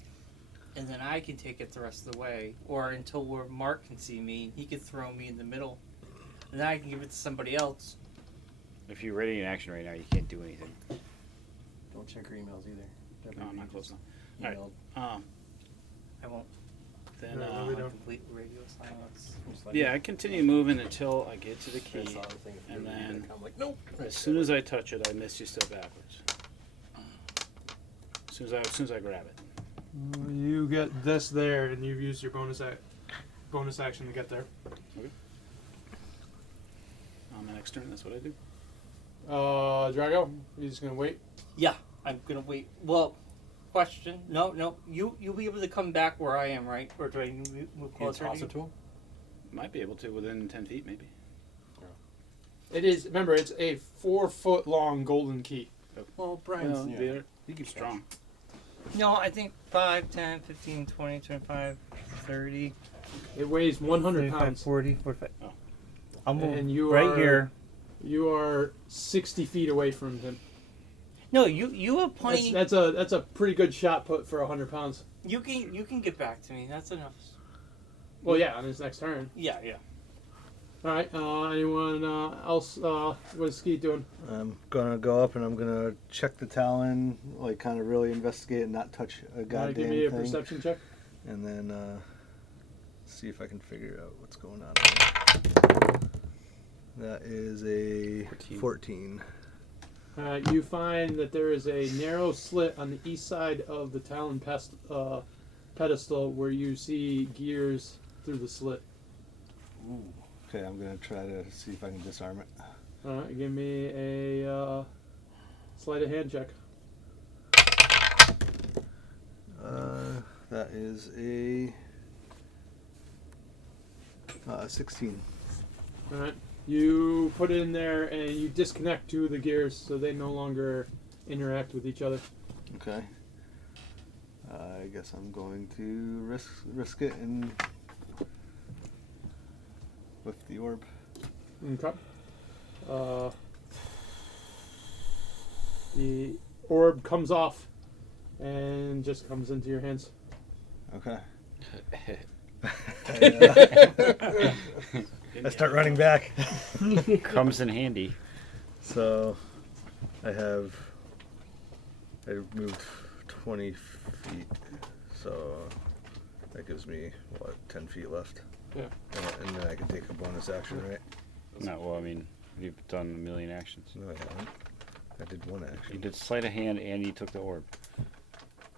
and then I can take it the rest of the way. Or until where Mark can see me, he could throw me in the middle, and then I can give it to somebody else. If you're ready in action right now, you can't do anything. Don't check your emails either. No, I'm not close enough. Emailed. I won't. Then No, we don't. Complete radio silence. yeah, I continue moving until I get to the key, That's the other thing. If and you're reading then it, I'm like, nope. as soon as I touch it, I Misty Step backwards. As soon as I grab it. You get this there, and you've used your bonus action to get there. On the next turn, that's what I do. Drago, you just gonna wait? Yeah, I'm gonna wait. Well, question. No. You'll be able to come back where I am, right? Or do I move Can you closer toss to it to him? Might be able to within 10 feet, maybe. It is. Remember, it's a 4-foot long golden key. Well, Brian's. Well, yeah. you keep strong. No, I think 5, 10, 15, 20, 25, 30. It weighs 100 35, pounds. 40, 45. Oh. I'm And you right are- here. You are 60 feet away from him. No, you have plenty. That's a pretty good shot put for 100 pounds. You can get back to me. That's enough. Well, yeah, on his next turn. Yeah. All right. Anyone else? What's Skeet doing? I'm gonna go up and I'm gonna check the talon, like kind of really investigate and not touch a goddamn Give me a thing, perception check. and then see if I can figure out what's going on here. That is a 14. You find that there is a narrow slit on the east side of the talon pest pedestal where you see gears through the slit. Ooh. Okay, I'm gonna try to see if I can disarm it. Alright, give me a sleight of hand check. That is a 16. Alright. You put it in there and you disconnect two of the gears so they no longer interact with each other. Okay. I guess I'm going to risk it and with the orb. Okay. The orb comes off and just comes into your hands. Okay. I start running back. Comes in handy. So I moved 20 feet, so that gives me, 10 feet left? Yeah. And then I can take a bonus action, right? No, well, I mean, you've done a million actions. No, I haven't. I did one You action. did sleight of hand and you took the orb.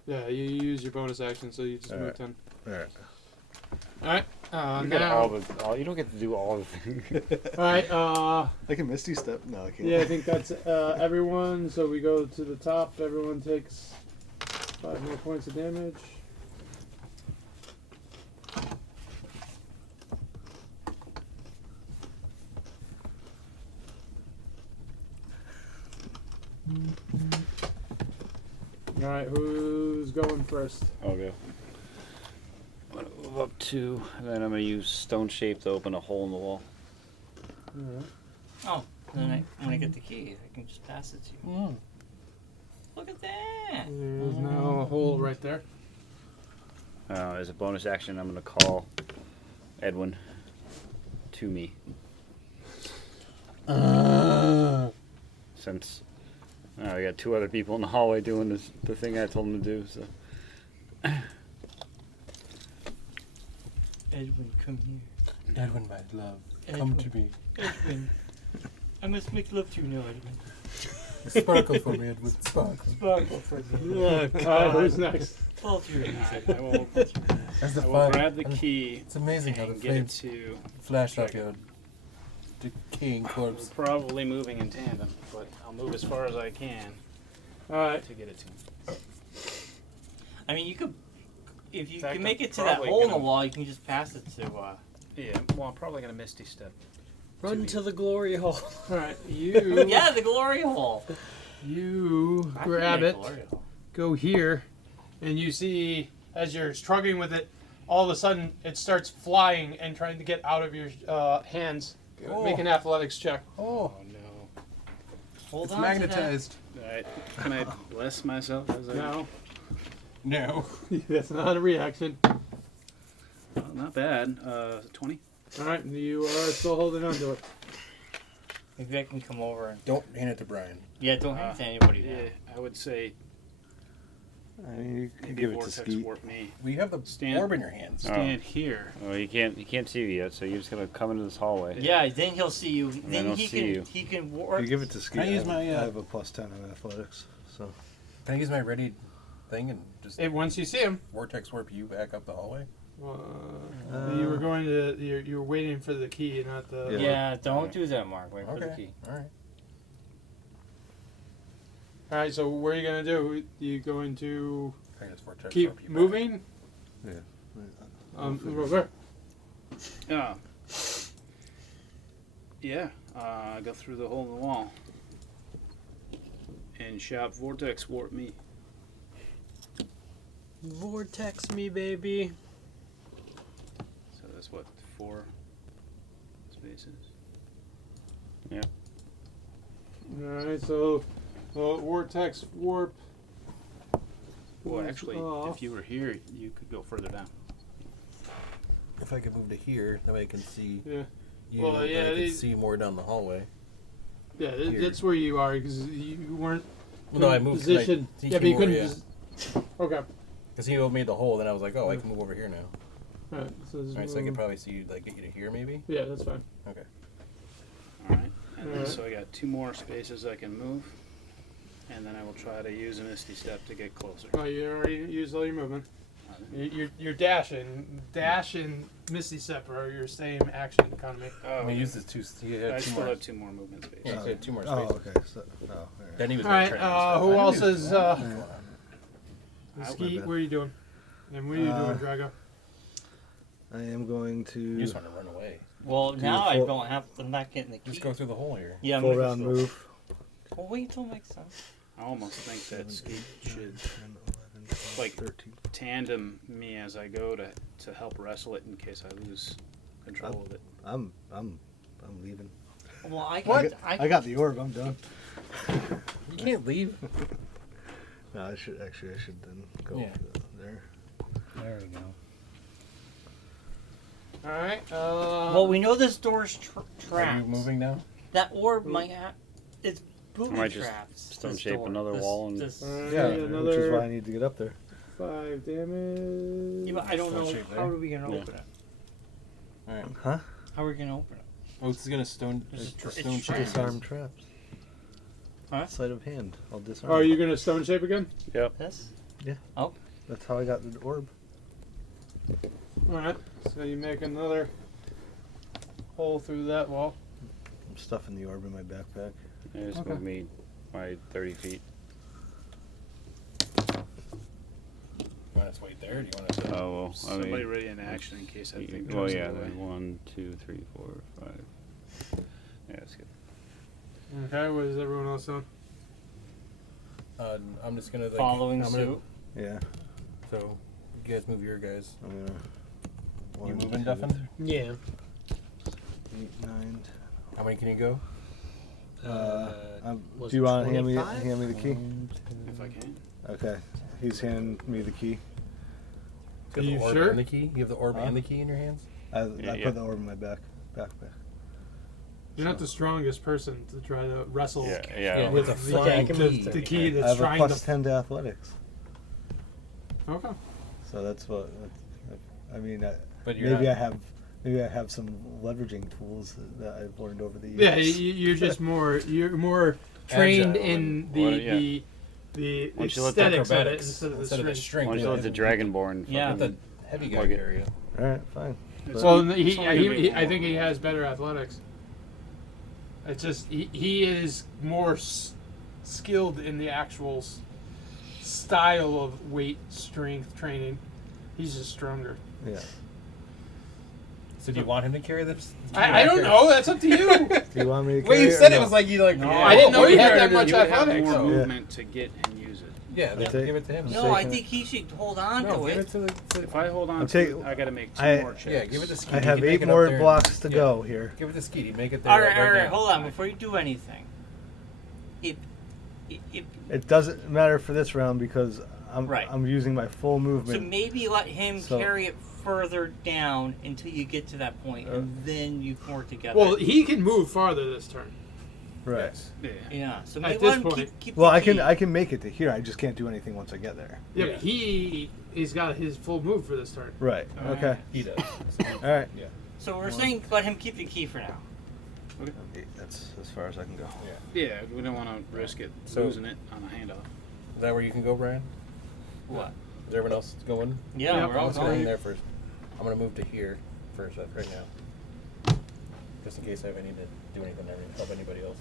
Yeah, you use your bonus action, so you just move 10. Alright. Alright, You get now... you don't get to do all the things. Alright, I can Misty Step? No, I can't. yeah, I think that's everyone, so we go to the top. Everyone takes 5 more points of damage. Alright, who's going first? I'll go. I'm gonna move up 2, and then I'm gonna use stone shape to open a hole in the wall. Alright. Oh, then when I get the key, I can just pass it to you. Look at that! There's now a hole right there. As a bonus action, I'm gonna call Edwin to me. Since I got 2 other people in the hallway doing the thing I told them to do, so. Edwin, come here. Edwin, my love, come to me. Edwin, I must make love to you now, Edwin. Sparkle for me, Edwin. Sparkle. Sparkle for me. Who's next? Fall to your knees, I Edwin. will, As the I will fire. grab the key It's amazing how the and get it flames to. flash off your decaying We're corpse. probably moving in tandem, but I'll move as far as I can Alright. to get it to him. I mean, you could, if you In fact, can make I'm it to that probably hole in the gonna- wall, you can just pass it to. Yeah, well, I'm probably gonna Misty Step. Run to the glory hole. Alright, you Yeah, the glory hole. you I can grab make it, glory hole. go here, and you see as you're struggling with it, all of a sudden it starts flying and trying to get out of your hands. Oh. Make an athletics check. Oh, no. Hold it's on magnetized. Alright, can I bless myself as I No, No. that's not a reaction. Well, not bad. 20? Alright, you are still holding on to it. to that. Maybe I can come over and. Don't hand it to Brian. Yeah, don't hand it to anybody now. Yeah, I would say I mean, you can maybe give it to Vortex Skeet. warp me. We have the Stand- orb in your hands. Stand here. Well, he can't see you yet, so you're just gonna come into this hallway. Yeah, then he'll see you. then Then he'll he see can you. he can If work. you give it to Skeet, Can I use my, I have a +10 on athletics. So Can I use my ready thing and just Once you see him, vortex warp you back up the hallway? you were going to. You were waiting for the key, not the. Yeah, don't do that, Mark. Wait for the Okay. key. All right. All right. So what are you gonna do? You going to Can I just vortex keep warp you back? moving? yeah. Over. Yeah, go through the hole in the wall. And shout Vortex warp me. Vortex me, baby. So that's what, 4 spaces? All right. So, vortex warp. Well, goes actually, off. if you were here, you could go further down. If I could move to here, that way I can see Yeah. you. Well, and yeah, I can these- see more down the hallway. Yeah, Here. that's where you are because you weren't. Well, no, I moved. Position. He Yeah, but came you couldn't. over, yeah. Okay. Because he made the hole, then I was like, oh, I can move over here now. All right. So, All right, so I could probably see, like, get you to here, maybe. Yeah, that's fine. Okay. Alright, and then Alright. so I got 2 more spaces I can move. And then I will try to use a Misty Step to get closer. Oh, you already used all your movement. That's You're dashing. Dash and Misty Step are your same action economy. Oh, We used his two. He had I two still more. have 2 more movement space. Yeah, he had 2 more Oh, spaces. okay. So, oh, all right. Then he was All right. gonna turn Who his else stuff. is? my Skeet, bad. what are you doing? And what are you doing, Drago? I am going to You just want to run away. Well, Dude, now I full- don't have. I'm not getting the key. Just go through the hole here. Yeah, I'm full gonna go round slow. move. Well, wait till next time. I almost think that Skeet should 10, 11, 12, like 13. tandem me as I go to help wrestle it in case I lose control of it. I'm leaving. Well, I What? can. I got the orb. I'm done. You can't leave. No, I should then go Yeah. there. There we go. All right. Well, we know this door's Are trapped. you moving now? That orb might have. It's booby might just traps. stone this shape door. another This- wall and- this- Yeah, another which is why I need to get up there. 5 damage. Yeah, but I don't Stone know. shape How there. are we gonna Yeah. open it? All right. Huh? How are we gonna open it? Oh, this is gonna stone. It's stone trapped. shape. Disarm traps. Huh? Sleight of hand. I'll disarm. Oh, are you gonna stone shape again? Yep. This? Yeah. Oh. That's how I got the orb. All right. So you make another hole through that wall. I'm stuffing the orb in my backpack. I just Okay. moved me by 30 feet. You want us to wait there? Or do you want us to? Oh, well, I Somebody mean, ready in action in case I think. well, there's yeah, a way. then 1, 2, 3, 4, 5. Yeah, that's good. Okay. What is everyone else doing? I'm just gonna like, Following I'm gonna- suit. Yeah. So, you guys move your guys. I'm gonna. You 1, moving, 2, Duffin? Yeah. 8, 9. How many can you go? Do you want to hand me the key? If I can. Okay. He's handing me the key. You have you the orb sure? and the key. You have the orb Huh? and the key in your hands. I Yeah. put the orb in my backpack. You're not the strongest person to try to wrestle Yeah. with a the, flying key. the key I that's have a trying plus to. 10 to athletics. Okay. So that's what. I mean, But you're maybe not, I have some leveraging tools that I've learned over the years. Yeah, you're just more trained Agile in Well, yeah. the Once you let the aesthetics of it acrobatics instead of the instead of the strength. strength. Why don't you let the Dragonborn Yeah. Let the fucking heavy guy plug it. carry you. All right, fine. It's Well, only- it's only gonna be I one think he more. has better athletics. It's just he is more skilled in the actual style of weight strength training. He's just stronger. Yeah. So do you want him to carry this? I don't know. That's up to you. Do you want me to The way carry you it or said it no? was like you like. No, yeah, I didn't know well, you had yeah, that much You would have athletics. more Yeah. movement to get and use it. Yeah, I'll take- give it to him. No, Taking I it. think he should hold on No, to give it. it to the. If I hold on I'm to taking- it, I gotta make 2 I- more checks. Yeah, give it to Skeet. I He have can make 8 it up more there. blocks to Yeah. go here. Give it to Skeet. He make it there. All right, now. hold on. Before you do anything, if It doesn't matter for this round because Right. I'm using my full so movement. maybe let him So- carry it further down until you get to that point, and then you can work together. Well, he can move farther this turn. Right. Yeah. yeah. So At maybe this let him point- keep Well, the I key. can make it to here. I just can't do anything once I get there. Yeah, Yeah. but he's got his full move for this turn. Right. All Okay. He does. All right. Yeah. So we're saying let him keep the key for now. That's as far as I can go. Yeah, we don't want to risk it So- losing it on a handoff. Is that where you can go, Brian? What? Is everyone else going? Yeah, Yeah, we're all Let's go in going. there first. I'm gonna move to here first, right now, just in case I need to do anything to help anybody else.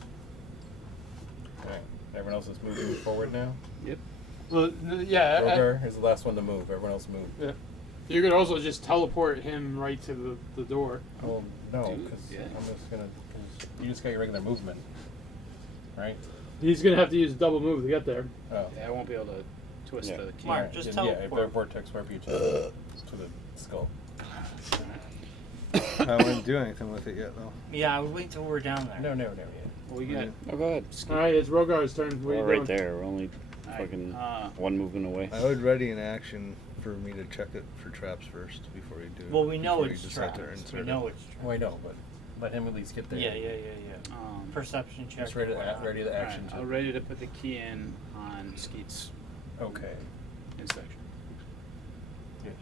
All right. Everyone else is moving forward now. Well, yeah. Rogar is the last one to move. Everyone else move. You could also just teleport him right to the door. Well, no, Dude, because yeah. I'm just gonna. Cause you just got your regular movement, right? He's gonna have to use double move to get there. Oh. Yeah, I won't be able to twist Yeah. the key. Mark, just then, yeah, teleport. if vortex warp you to the skull. I wouldn't do anything with it yet, though. Yeah, I would wait till we're down there. No. Yeah. We got Oh, go ahead. All right, it's Rogar's turn. What are We're you right doing? there. We're only Alright, fucking uh, one movement away. I would ready an action for me to check it for traps first before you do it. Well, we know before you it's decide trapped. to We insert know it. it's trapped. Well, I know, but let him at least get there. Yeah. Perception check. Just ready or to whatever. ready the action. alright, I'm ready to put the key in on Skeet's Okay. inspection. Yes.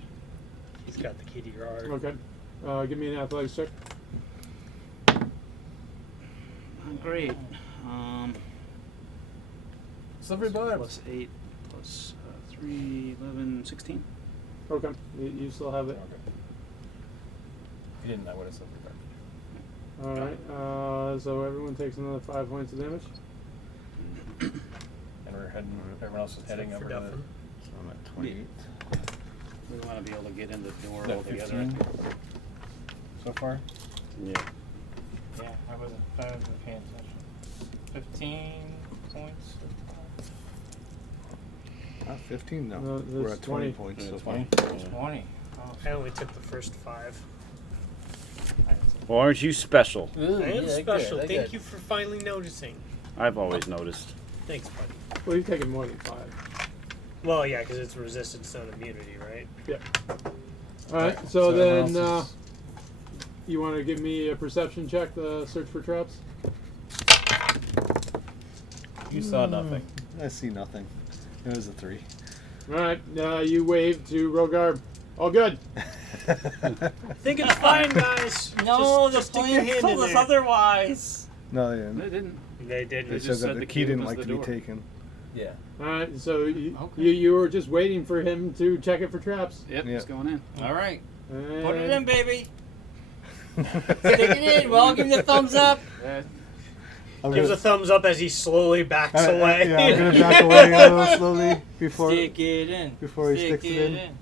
He's got the key to your arm. Okay. Give me an athletics check. Great. Silvery Barbs. Plus 8, plus 3, 11, 16. Okay, you still have it. Okay. If you didn't, I would have said it. Alright, so everyone takes another 5 points of damage. And we're heading. Everyone else is heading over to. So I'm at 28. We want to be able to get in the door No, altogether. 15 so far. Yeah. Yeah, I wasn't paying attention. 15 points. 15? No. No, We're that's at 20 20. points Yeah, so 20. far. 20. Oh, I only took the first 5. Well, aren't you special? Ooh, I am yeah, special. good, Thank good. you for finally noticing. I've always noticed. Thanks, buddy. Well, you've taken more than 5. Well, yeah, because it's resistance to immunity, right? Yep. Alright, so everyone then else is- you want to give me a perception check to search for traps? You saw nothing. I see nothing. It was a 3. Alright, you wave to Rogar. All good. I think it's fine, guys. No, just the stick your plan hand told in us there. otherwise. No, they didn't. They didn't. They didn't. They just said said that the the key key didn't was like the to be door. taken. Yeah. Alright, so Okay. you were just waiting for him to check it for traps. Yep, Yeah. it's going in. All right, And put it in, baby. Stick it in. Well, give me the thumbs up. I'm Gives gonna, a thumbs up as he slowly backs away. Yeah, I'm gonna back away a little slowly before Stick it in. before he Stick sticks it in.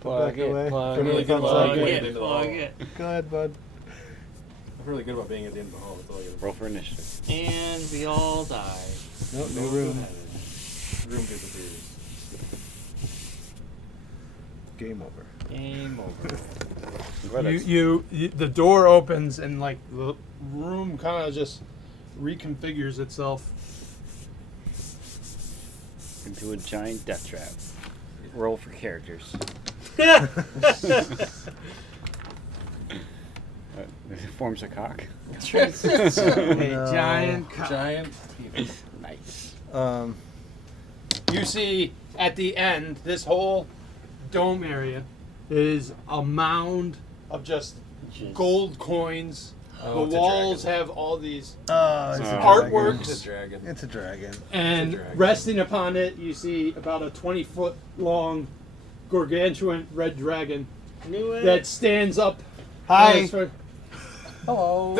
Plug back away. it. Plug Give me it. a thumbs Plug up. Plug it. it. Plug it. Go ahead, bud. I'm really good about being at the end of the hall. That's all I gotta Roll for initiative. And we all die. Nope, no room. Room disappears. Game over. Game over. the door opens and like the room kind of just reconfigures itself. Into a giant death trap. Roll for characters. It forms a cock. Giant. Giant. Nice. You see at the end, this whole dome area is a mound of just gold coins. Oh, The it's a walls dragon. have all these It's a artworks. It's a dragon. It's a dragon. And dragon. resting upon it, you see about a 20-foot long gargantuan red dragon Knew it. that stands up. Hi. as far- Hello.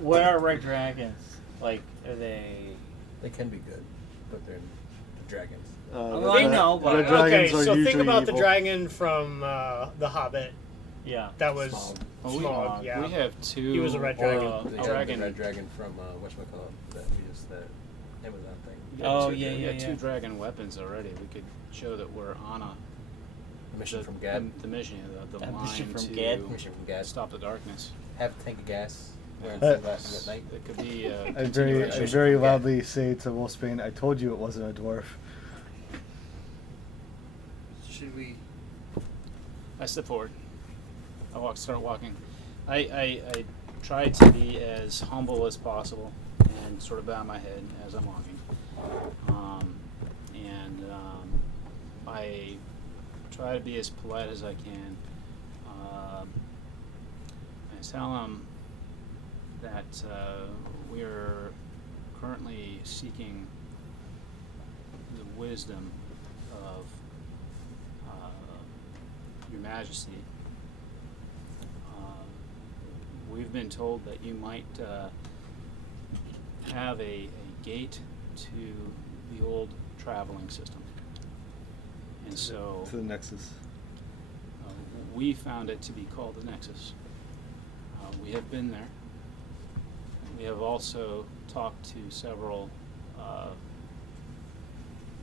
What are red dragons? Like, are they? They can be good, but they're dragons. Well, I know, but red Okay, dragons are so think usually about the evil. dragon from The Hobbit. yeah. That was Smog. Oh, Smog, yeah. we have two. He was a red Or dragon. the dragon. red dragon from whatchamacallit, that we just that Amazon thing. We got Oh, two, yeah, we yeah, got yeah. 2 dragon weapons already. We could show that we're on The mission from Gad. the mission, the A line mission from to Gad? Mission from Gad. stop the darkness. Have a tank of gas. Wearing sunglasses at night. It could be a I very continuation from loudly say to Wolfsbane, I told you it wasn't a dwarf. Should we? I step forward. I start walking. I try to be as humble as possible and sort of bow my head as I'm walking. I try to be as polite as I can. I tell them that we are currently seeking the wisdom of Your Majesty. We've been told that you might have a gate to the old traveling system. And so To the Nexus. we found it to be called the Nexus. We have been there. We have also talked to several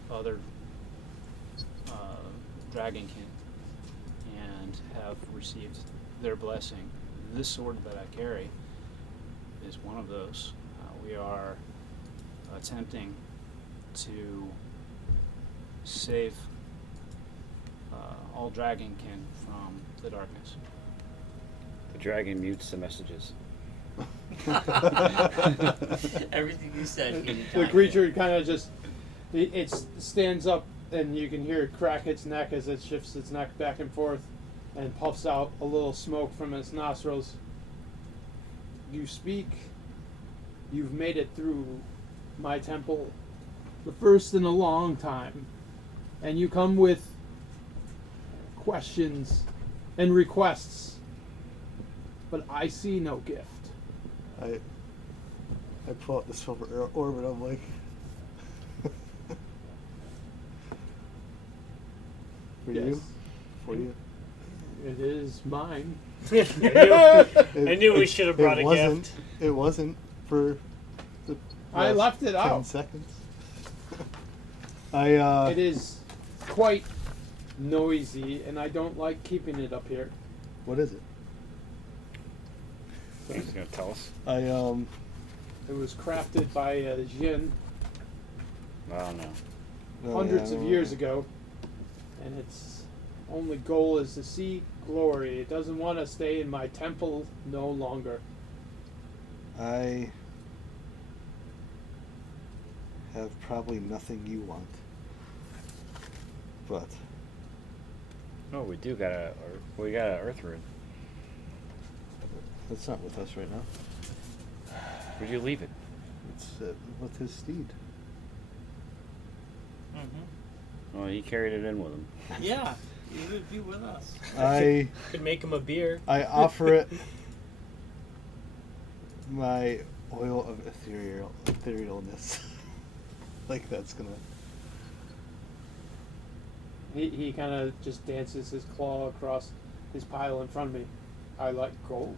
other dragonkin and have received their blessing. This sword that I carry is one of those. We are attempting to save all dragonkin from the darkness. The dragon mutes the messages. Everything you said. The creature kind of just it stands up, and you can hear it crack its neck as it shifts its neck back and forth and puffs out a little smoke from its nostrils. You speak. You've made it through my temple, the first in a long time, and you come with questions and requests, but I see no gift. I pull out the silver orb and I'm like, for Yes. you, for you. It is mine. I knew we should have brought a wasn't, gift. It wasn't for the I last left it 10 out. seconds. I It is quite noisy, and I don't like keeping it up here. what is it? He's gonna tell us. It was crafted by Zinn Oh no. hundreds of years ago, and its only goal is to see glory. It doesn't want to stay in my temple no longer. I have probably nothing you want, but Oh, we do got a earth rune. that's not with us right now. Where'd you leave it? It's with his steed. Mm-hmm. Oh, he carried it in with him. Yeah, you would be with us. I Could make him a beer. offer it my oil of etherealness. Like that's gonna. He kind of just dances his claw across his pile in front of me. I like gold.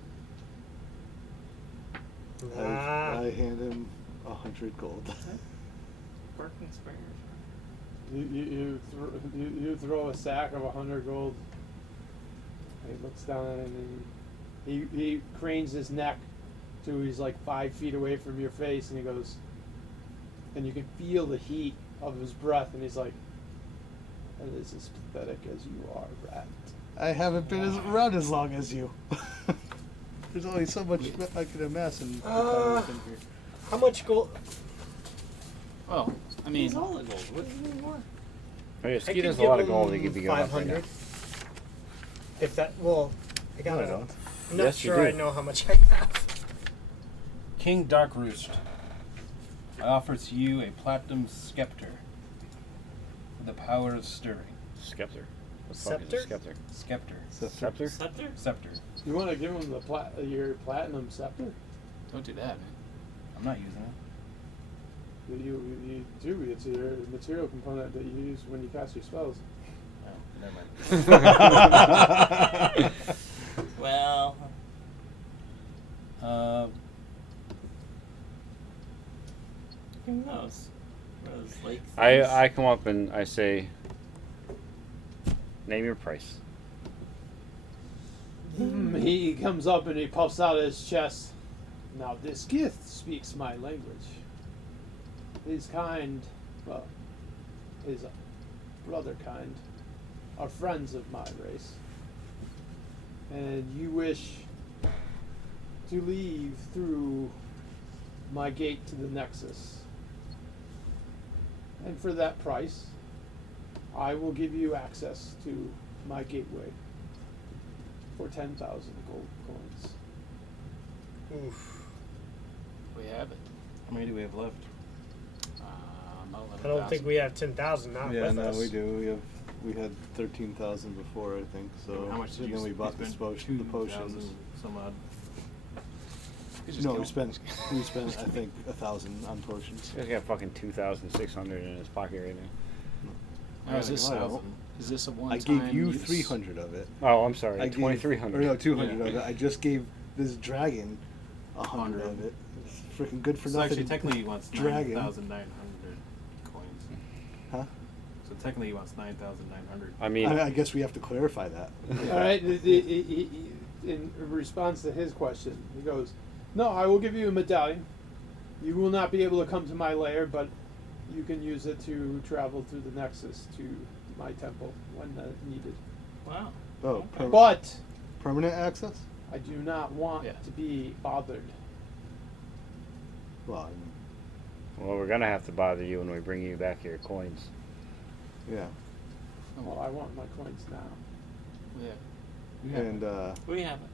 I hand him 100 gold. Barking springers. You throw a sack of 100 gold. He looks down at it and he cranes his neck to he's like 5 feet away from your face, and he goes, and you can feel the heat of his breath, and he's like, "That is as pathetic as you are, rat." I haven't been around as long as you. There's only so much I can amass in the time I've been here. How much gold? Well, I mean, He's all the gold. What do you need more? Oh, yeah, I Ski could does a give lot of him gold. He could be going up right now. 500. If that, well, I No, got I it. don't. I'm not Yes, you sure I do. know how much I have. King Drakeroost, I offer to you a platinum scepter with the power of stirring. Scepter. What the fuck is a Scepter? scepter? Scepter. Scepter? Scepter? Scepter. You want to give him the your platinum scepter? don't do that, man. I'm not using it. You do. It's your material component that you use when you cast your spells. Oh, never mind. Well, who knows? Those lake things. I come up and I say, name your price. He comes up and he puffs out his chest. Now this gift speaks my language. His kind, well, his brother kind, are friends of my race. And you wish to leave through my gate to the Nexus. And for that price, I will give you access to my gateway for 10,000 gold coins. Oof. We have it. How many do we have left? I don't think we have 10,000 not Yeah, with no, us. we do. We had 13,000 before, I think. So How much did and you then we spend? bought the potions. 2,000 some odd. No, we spent I think 1,000 on potions. This guy's got fucking 2,600 in his pocket right now. Now, is this Well, is this a I one-time gave you use? 300 of it. Oh, I'm sorry. I gave- 2,300. Or no, 200 Yeah. of it. I just gave this dragon 100 of it. It's freaking good for So nothing. actually, technically, he wants dragon. 9,900 coins. Huh? So technically, he wants 9,900. I mean, I guess we have to clarify that. All right. In response to his question, he goes, "No, I will give you a medallion. You will not be able to come to my lair, but you can use it to travel through the Nexus to my temple when needed. Wow. Oh, But permanent access? I do not want Yeah. to be bothered. Well, I mean, well, we're gonna have to bother you when we bring you back your coins. yeah. Well, I want my coins now. Yeah. And We have it.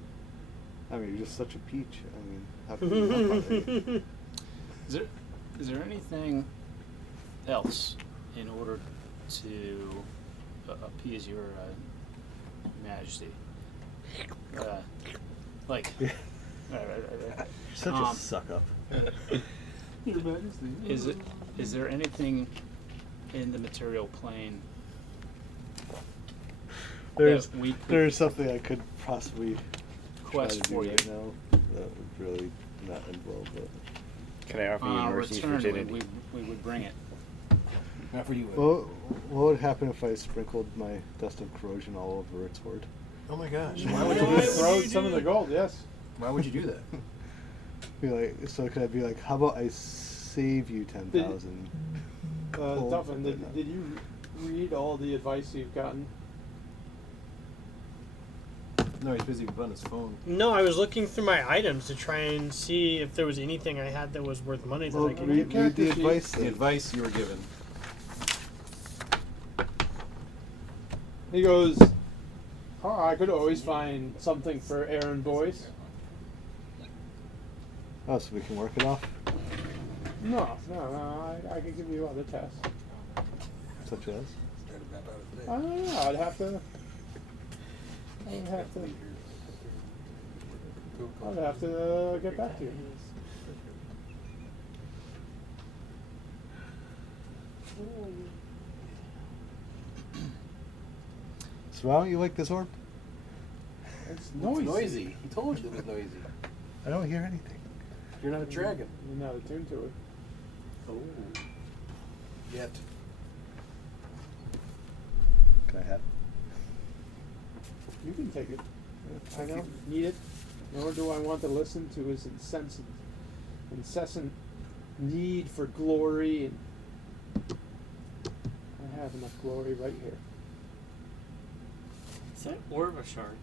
I mean, you're just such a peach. I mean, how can you not bother you? Is there anything else in order to appease your Majesty. Like, Such Um, a suck up. Your Majesty. is there anything in the material plane There's that we could there's something I could possibly try to quest do for you? right now that would really not end well, but Can I offer you On mercy return, virginity? we would bring it. Not for you. what would happen if I sprinkled my dust of corrosion all over its hoard? Oh my gosh. Why would you throw some of the gold? Yes. Why would you do that? Be like, so could I be like, how about I save you 10,000? Duffin, did you read all the advice you've gotten? No, he's busy on his phone. No, I was looking through my items to try and see if there was anything I had that was worth money that Well, I could read get. the advice The then. advice you were given. He goes, oh, I could always find something for errand boys. Oh, so we can work it off? No, I could give you other tests. Such as? I don't know, I'd have to get back to you. So why don't you like this orb? It's noisy. It's noisy. He told you it was noisy. I don't hear anything. You're not a dragon. You're not attuned to it. Oh. Yet. Can I have it? You can take it. I don't need it, nor do I want to listen to his incessant need for glory, and I have enough glory right here. Is that orb a shard?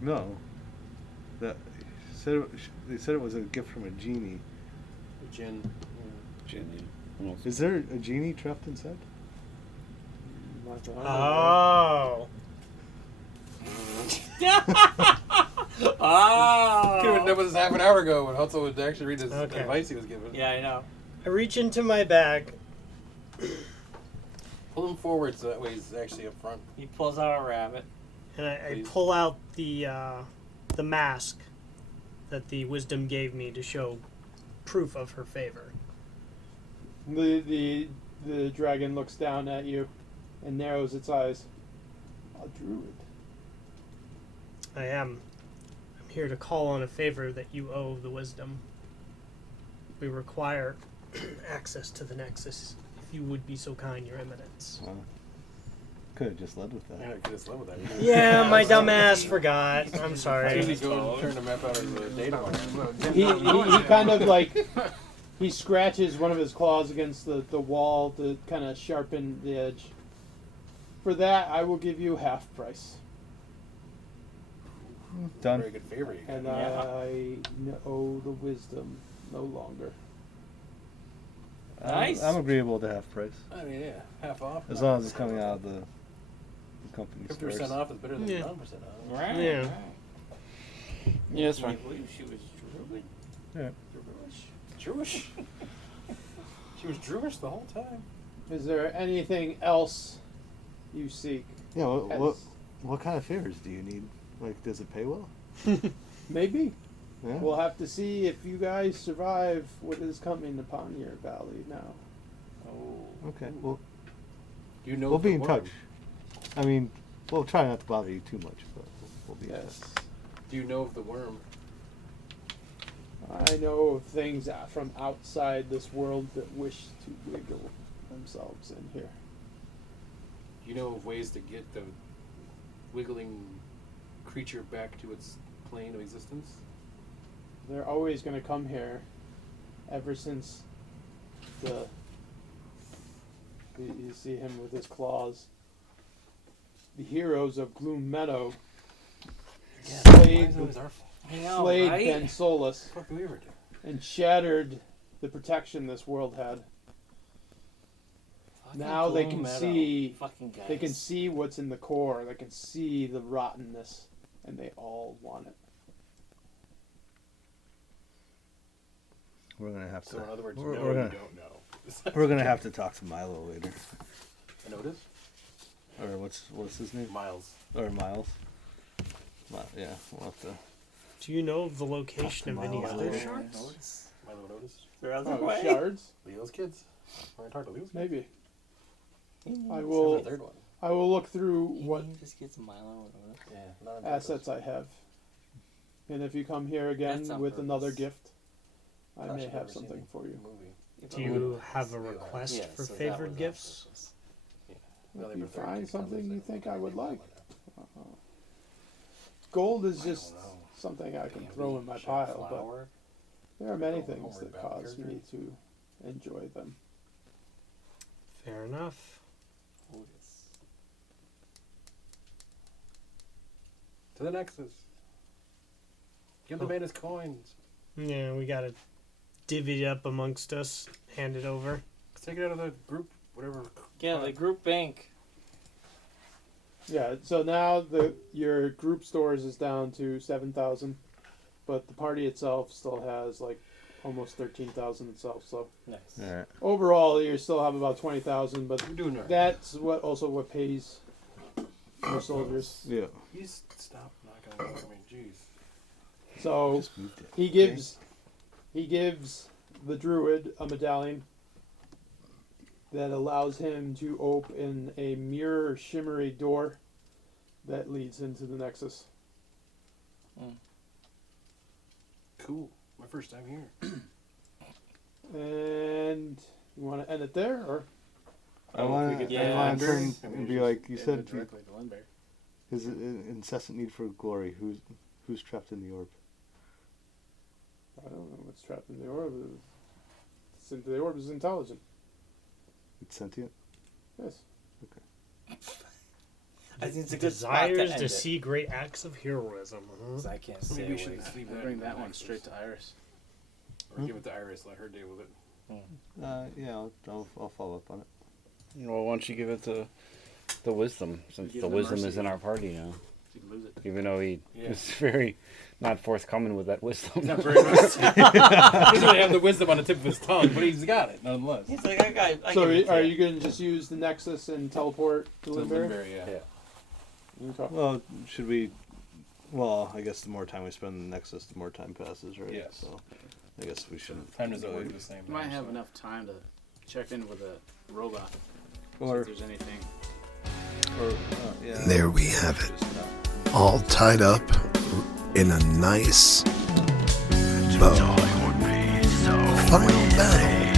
No. They said it was a gift from a genie. Jinn. Jinn. Is there a genie trapped inside? Not that I'm Oh. Oh. Could have done this half an hour ago when Hutzel would actually read his Okay. advice he was given. Yeah, I know. I reach into my bag. Pull him forward so that way he's actually up front. He pulls out a rabbit. And I Please. pull out the mask that the wisdom gave me to show proof of her favor. The dragon looks down at you and narrows its eyes. A druid. I'm here to call on a favor that you owe the wisdom. We require access to the Nexus. If you would be so kind, Your Eminence. Could have just led with Yeah, that. I could have slept with that. Yeah, my dumb ass forgot. I'm As sorry. soon as he goes and turn the map out as a data miner. He kind of like he scratches one of his claws against the wall to kind of sharpen the edge. For that, I will give you half price, Done. Very good favor you got. and I owe the wisdom no longer. Nice. I'm agreeable to half price. I mean, yeah, half off. As long as it's coming out of the company 50% stores. off is better than Yeah. 9% off. Right. Yeah. Right. Yeah, that's Can you fine. believe she was druid? Yeah. Jewish. She was Jewish the whole time. Is there anything else you seek? Yeah, As- what kind of favors do you need? Like, does it pay well? Maybe. Yeah. We'll have to see if you guys survive what is coming upon your valley now. Oh. Okay. Well, You know we'll be the in worm. touch. I mean, we'll try not to bother you too much, but we'll be in Yes. touch. Do you know of the worm? I know of things from outside this world that wish to wiggle themselves in here. Do you know of ways to get the wiggling creature back to its plane of existence? They're always going to come here ever since you see him with his claws. The heroes of Gloom Meadow slayed I know, slayed right? Ben Solus What did we ever do? and shattered the protection this world had. Fucking Now they Gloom can Meadow. see- Fucking guys. They can see what's in the core. They can see the rottenness, and they all want it. We're gonna have to. So in other words, we're, no, we're you gonna, don't know. we're gonna have to talk to Milo later. I know it is. or what's his name? Miles. Or Miles. Yeah, we'll have to. Do you know of the location of any other shards? Milo noticed. They're out Oh, the way. shards? Leo's kids. Or talk to Leo's kids. Maybe. I Except for will. the third one. I will look through what He just gets a Milo or whatever. Yeah. Not on assets I have, and if you come here again That's on with another purpose. gift, I Gosh, may I've have never seen something it. for you. Movie. Do you have a request Yeah, for so that favored was gifts? also- Yeah. If you Third find kid something comes you in. think I would like, gold is just know. something I can Candy, throw in my shot pile, but flower. there are many Oh, things homeward that bound cause me to enjoy them. Fair enough. Otis. To the Nexus. Give the man his coins. Yeah, we gotta divvy it up amongst us. Hand it over. Let's take it out of the group, whatever. Yeah, the group bank. Yeah, so now your group stores is down to 7,000, but the party itself still has like almost 13,000 itself. So Nice. All right. overall, you still have about 20,000, but We're doing right. that's what pays your soldiers. Yeah. You stop knocking on the door. I mean, jeez. So Just moved it. he gives the druid a medallion that allows him to open a mirror shimmery door that leads into the Nexus. Cool. My first time here. And you want to end it there, or I want could to get turn Lindbergh, and be like you said. directly to Lindbergh. His incessant need for glory. Who's trapped in the orb? I don't know what's trapped in the orb. The orb is intelligent. It's sentient. Yes. I think it's a good spot to Desires end to it. see great acts of heroism. Huh? I can't say. Maybe we should leave We'll that bring in that the one Nexus. straight to Iris. Or give it to Iris. Let her deal with it. Yeah, I'll follow up on it. Well, why don't you give it to the wisdom, since Give the the wisdom mercy. is in our party now. You can lose it. Even though he Yeah. was very not forthcoming with that wisdom. Not very much. He doesn't really have the wisdom on the tip of his tongue, but he's got it nonetheless. He's like, I So give it to are you going to just use the Nexus and teleport to To Lindbergh? Lindbergh, yeah. Yeah. Okay. Well, should we? Well, I guess the more time we spend in the Nexus, the more time passes, right? Yes. So, I guess we shouldn't. Time doesn't work the same. You might time, have so. enough time to check in with a robot. Or, see if there's anything. yeah. There we have it. All tied up in a nice bow. Final battle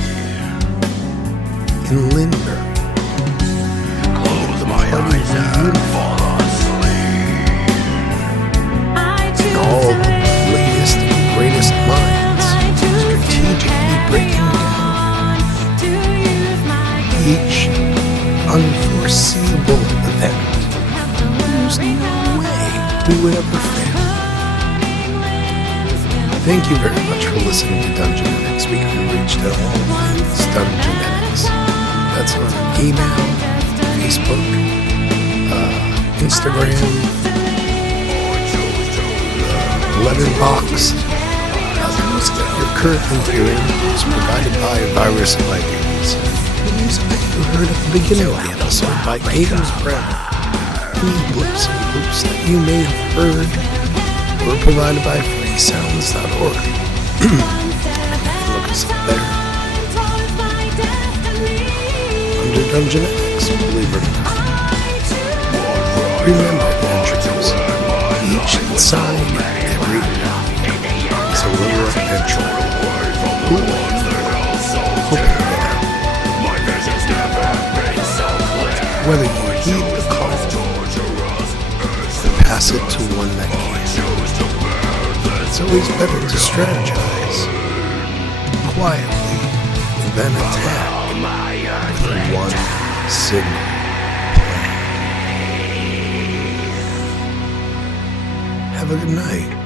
in Lindbergh. Close my eyes and fall asleep. All the latest and greatest minds strategically breaking down each unforeseeable event. There's no way we would ever fail. Thank you very much for listening to Dungeonetics. We can be reached at all things Dungeonetics. That's on email, Facebook, Instagram, Letterboxd. The music that you're currently hearing is provided by Virus of Ideas. The music that you heard at the beginning of the episode by Aiden's Brown. Any blips and bloops that you may have heard were provided by freesounds.org. You can look us up there. Under Dungeonetics, believe it or not. Remember, adventurers, each inside every is a little adventure. Cool. Hope you get out. Whether you heed the call or pass it to one that can, it's always better to strategize quietly than attack with one single plan. Have a good night.